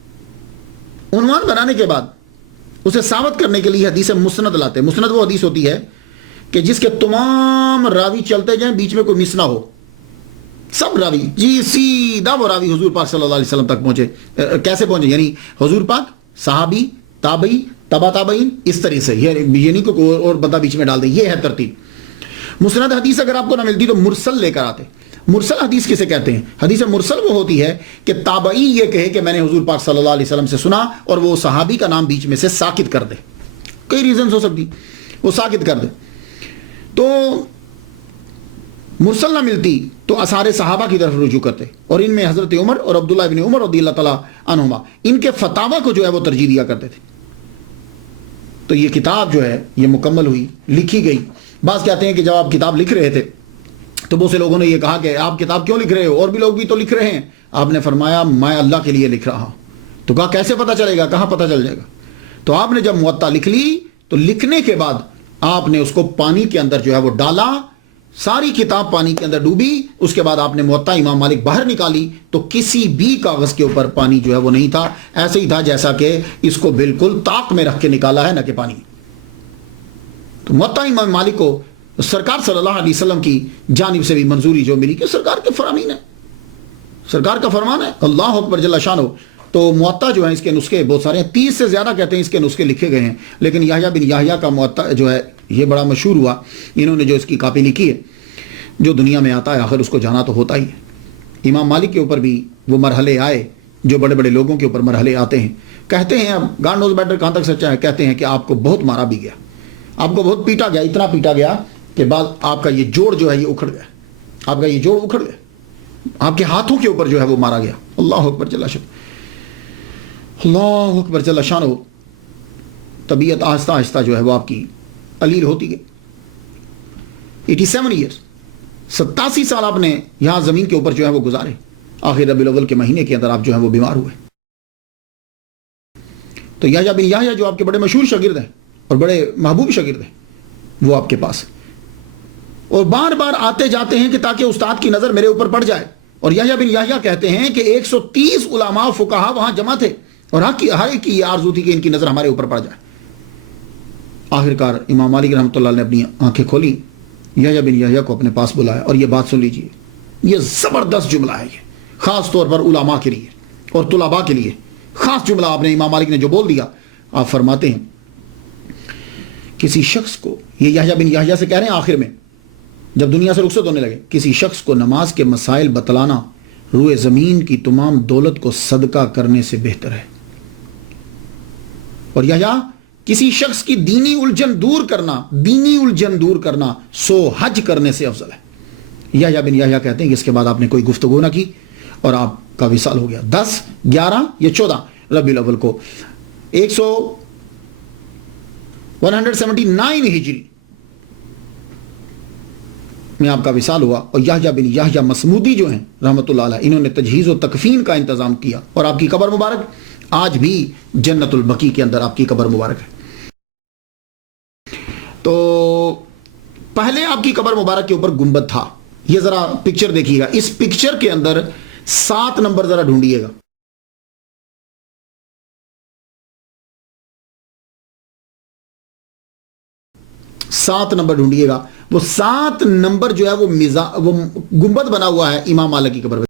عنوان بنانے کے بعد اسے ثابت کرنے کے لیے حدیث مسند لاتے۔ مسند وہ حدیث ہوتی ہے کہ جس کے تمام راوی چلتے جائیں، بیچ میں کوئی مس نہ ہو، سب راوی جی سیدھا وہ راوی حضور پاک صلی اللہ علیہ وسلم تک پہنچے۔ کیسے پہنچے؟ یعنی حضور پاک، صحابی، تابعی، تبع تابعین، اس طرح سے، یہ نہیں کہ کوئی اور بندہ بیچ میں ڈال دے، یہ ہے ترتیب۔ مسند حدیث اگر آپ کو نہ ملتی تو مرسل لے کر آتے۔ مرسل حدیث کسے کہتے ہیں؟ حدیث مرسل وہ ہوتی ہے کہ تابعی یہ کہے کہ میں نے حضور پاک صلی اللہ علیہ وسلم سے سنا، اور وہ صحابی کا نام بیچ میں سے ساکت کر دے، کئی ریزنز ہو سکتی، وہ ساکت کر دے۔ تو مرسل نہ ملتی تو آثار صحابہ کی طرف رجوع کرتے، اور ان میں حضرت عمر اور عبداللہ ابن عمر رضی اللہ تعالیٰ عنہما ان کے فتاوی کو جو ہے وہ ترجیح دیا کرتے تھے۔ تو یہ کتاب جو ہے یہ مکمل ہوئی، لکھی گئی۔ بعض کہتے ہیں کہ جب آپ کتاب لکھ رہے تھے تو بہت سے لوگوں نے یہ کہا کہ آپ کتاب کیوں لکھ رہے ہو، اور بھی لوگ بھی تو لکھ رہے ہیں۔ آپ نے فرمایا میں اللہ کے لیے لکھ رہا ہوں۔ تو کہا کیسے پتہ چلے گا، کہاں پتہ چل جائے گا؟ تو آپ نے جب موطا لکھ لی تو لکھنے کے بعد آپ نے اس کو پانی کے اندر جو ہے وہ ڈالا، ساری کتاب پانی کے اندر ڈوبی، اس کے بعد آپ نے موطا امام مالک باہر نکالی تو کسی بھی کاغذ کے اوپر پانی جو ہے وہ نہیں تھا، ایسے ہی تھا جیسا کہ اس کو بالکل طاق میں رکھ کے نکالا ہے، نہ کہ پانی۔ تو موطا امام مالک کو سرکار صلی اللہ علیہ وسلم کی جانب سے بھی منظوری جو ملی کہ سرکار کے فرامین ہے، سرکار کا فرمان ہے، اللہ اکبر جل شانہ۔ تو موطا جو ہے اس کے نسخے بہت سارے ہیں، 30 سے زیادہ کہتے ہیں اس کے نسخے لکھے گئے ہیں، لیکن یحییٰ بن یحییٰ کا موطا جو ہے یہ بڑا مشہور ہوا۔ انہوں نے جو اس کی کاپی لکھی ہے، جو دنیا میں آتا ہے آخر اس کو جانا تو ہوتا ہی ہے۔ امام مالک کے اوپر بھی وہ مرحلے آئے جو بڑے بڑے لوگوں کے اوپر مرحلے آتے ہیں۔ کہتے ہیں، اب گاڈ نوز بیٹر کہاں تک سچا ہے، کہتے ہیں کہ آپ کو بہت مارا بھی گیا، آپ کو بہت پیٹا گیا، اتنا پیٹا گیا کہ بعد آپ کا یہ جوڑ جو ہے یہ اکھڑ گیا، آپ کا یہ جوڑ اکھڑ گیا، آپ کے ہاتھوں کے اوپر جو ہے وہ مارا گیا۔ اللہ اکبر جل شانہ، اللہ اکبر جل شانہ۔ طبیعت آہستہ آہستہ جو ہے وہ آپ کی علیل ہوتی گئی۔ 87 ایئرس، 87 سال آپ نے یہاں زمین کے اوپر جو ہے وہ گزارے۔ آخر ربیع الاول کے مہینے کے اندر آپ جو ہے وہ بیمار ہوئے۔ تو یحییٰ بن یحییٰ جو آپ کے بڑے مشہور شاگرد ہیں اور بڑے محبوب شاگرد ہیں، وہ آپ کے پاس، اور بار بار آتے جاتے ہیں کہ تاکہ استاد کی نظر میرے اوپر پڑ جائے۔ اور یحییٰ بن یحییٰ کہتے ہیں کہ 130 علماء فقہا وہاں جمع تھے، اور ہر ایک کی یہ آرزو تھی کہ ان کی نظر ہمارے اوپر پڑ جائے۔ آخرکار امام مالک رحمۃ اللہ نے اپنی آنکھیں کھولی، یحییٰ بن یحییٰ کو اپنے پاس بلایا، اور یہ بات سن لیجئے، یہ زبردست جملہ ہے، یہ خاص طور پر علماء کے لیے اور طلباء کے لیے خاص جملہ آپ نے امام مالک نے جو بول دیا۔ آپ فرماتے ہیں کسی شخص کو، یہ یحییٰ بن یحییٰ سے کہہ رہے ہیں آخر میں جب دنیا سے رخصت ہونے لگے، کسی شخص کو نماز کے مسائل بتلانا روئے زمین کی تمام دولت کو صدقہ کرنے سے بہتر ہے۔ اور یحییٰ کسی شخص کی دینی الجھن دور کرنا 100 حج کرنے سے افضل ہے۔ یحییٰ بن یحییٰ کہتے ہیں کہ اس کے بعد آپ نے کوئی گفتگو نہ کی اور آپ کا وصال ہو گیا 10، 11 یا 14 ربیع الاول کو 179 ہجری میں آپ کا وصال ہوا۔ اور یحییٰ بن یحییٰ مصمودی جو ہیں رحمۃ اللہ علیہ، انہوں نے تجہیز و تکفین کا انتظام کیا، اور آپ کی قبر مبارک آج بھی جنت البقیع کے اندر آپ کی قبر مبارک ہے۔ تو پہلے آپ کی قبر مبارک کے اوپر گنبد تھا۔ یہ ذرا پکچر دیکھیے گا، اس پکچر کے اندر 7 نمبر ذرا ڈھونڈیے گا۔ سات نمبر ڈھونڈیے گا، وہ 7 نمبر جو ہے وہ گنبد بنا ہوا ہے امام مالک کی قبر میں۔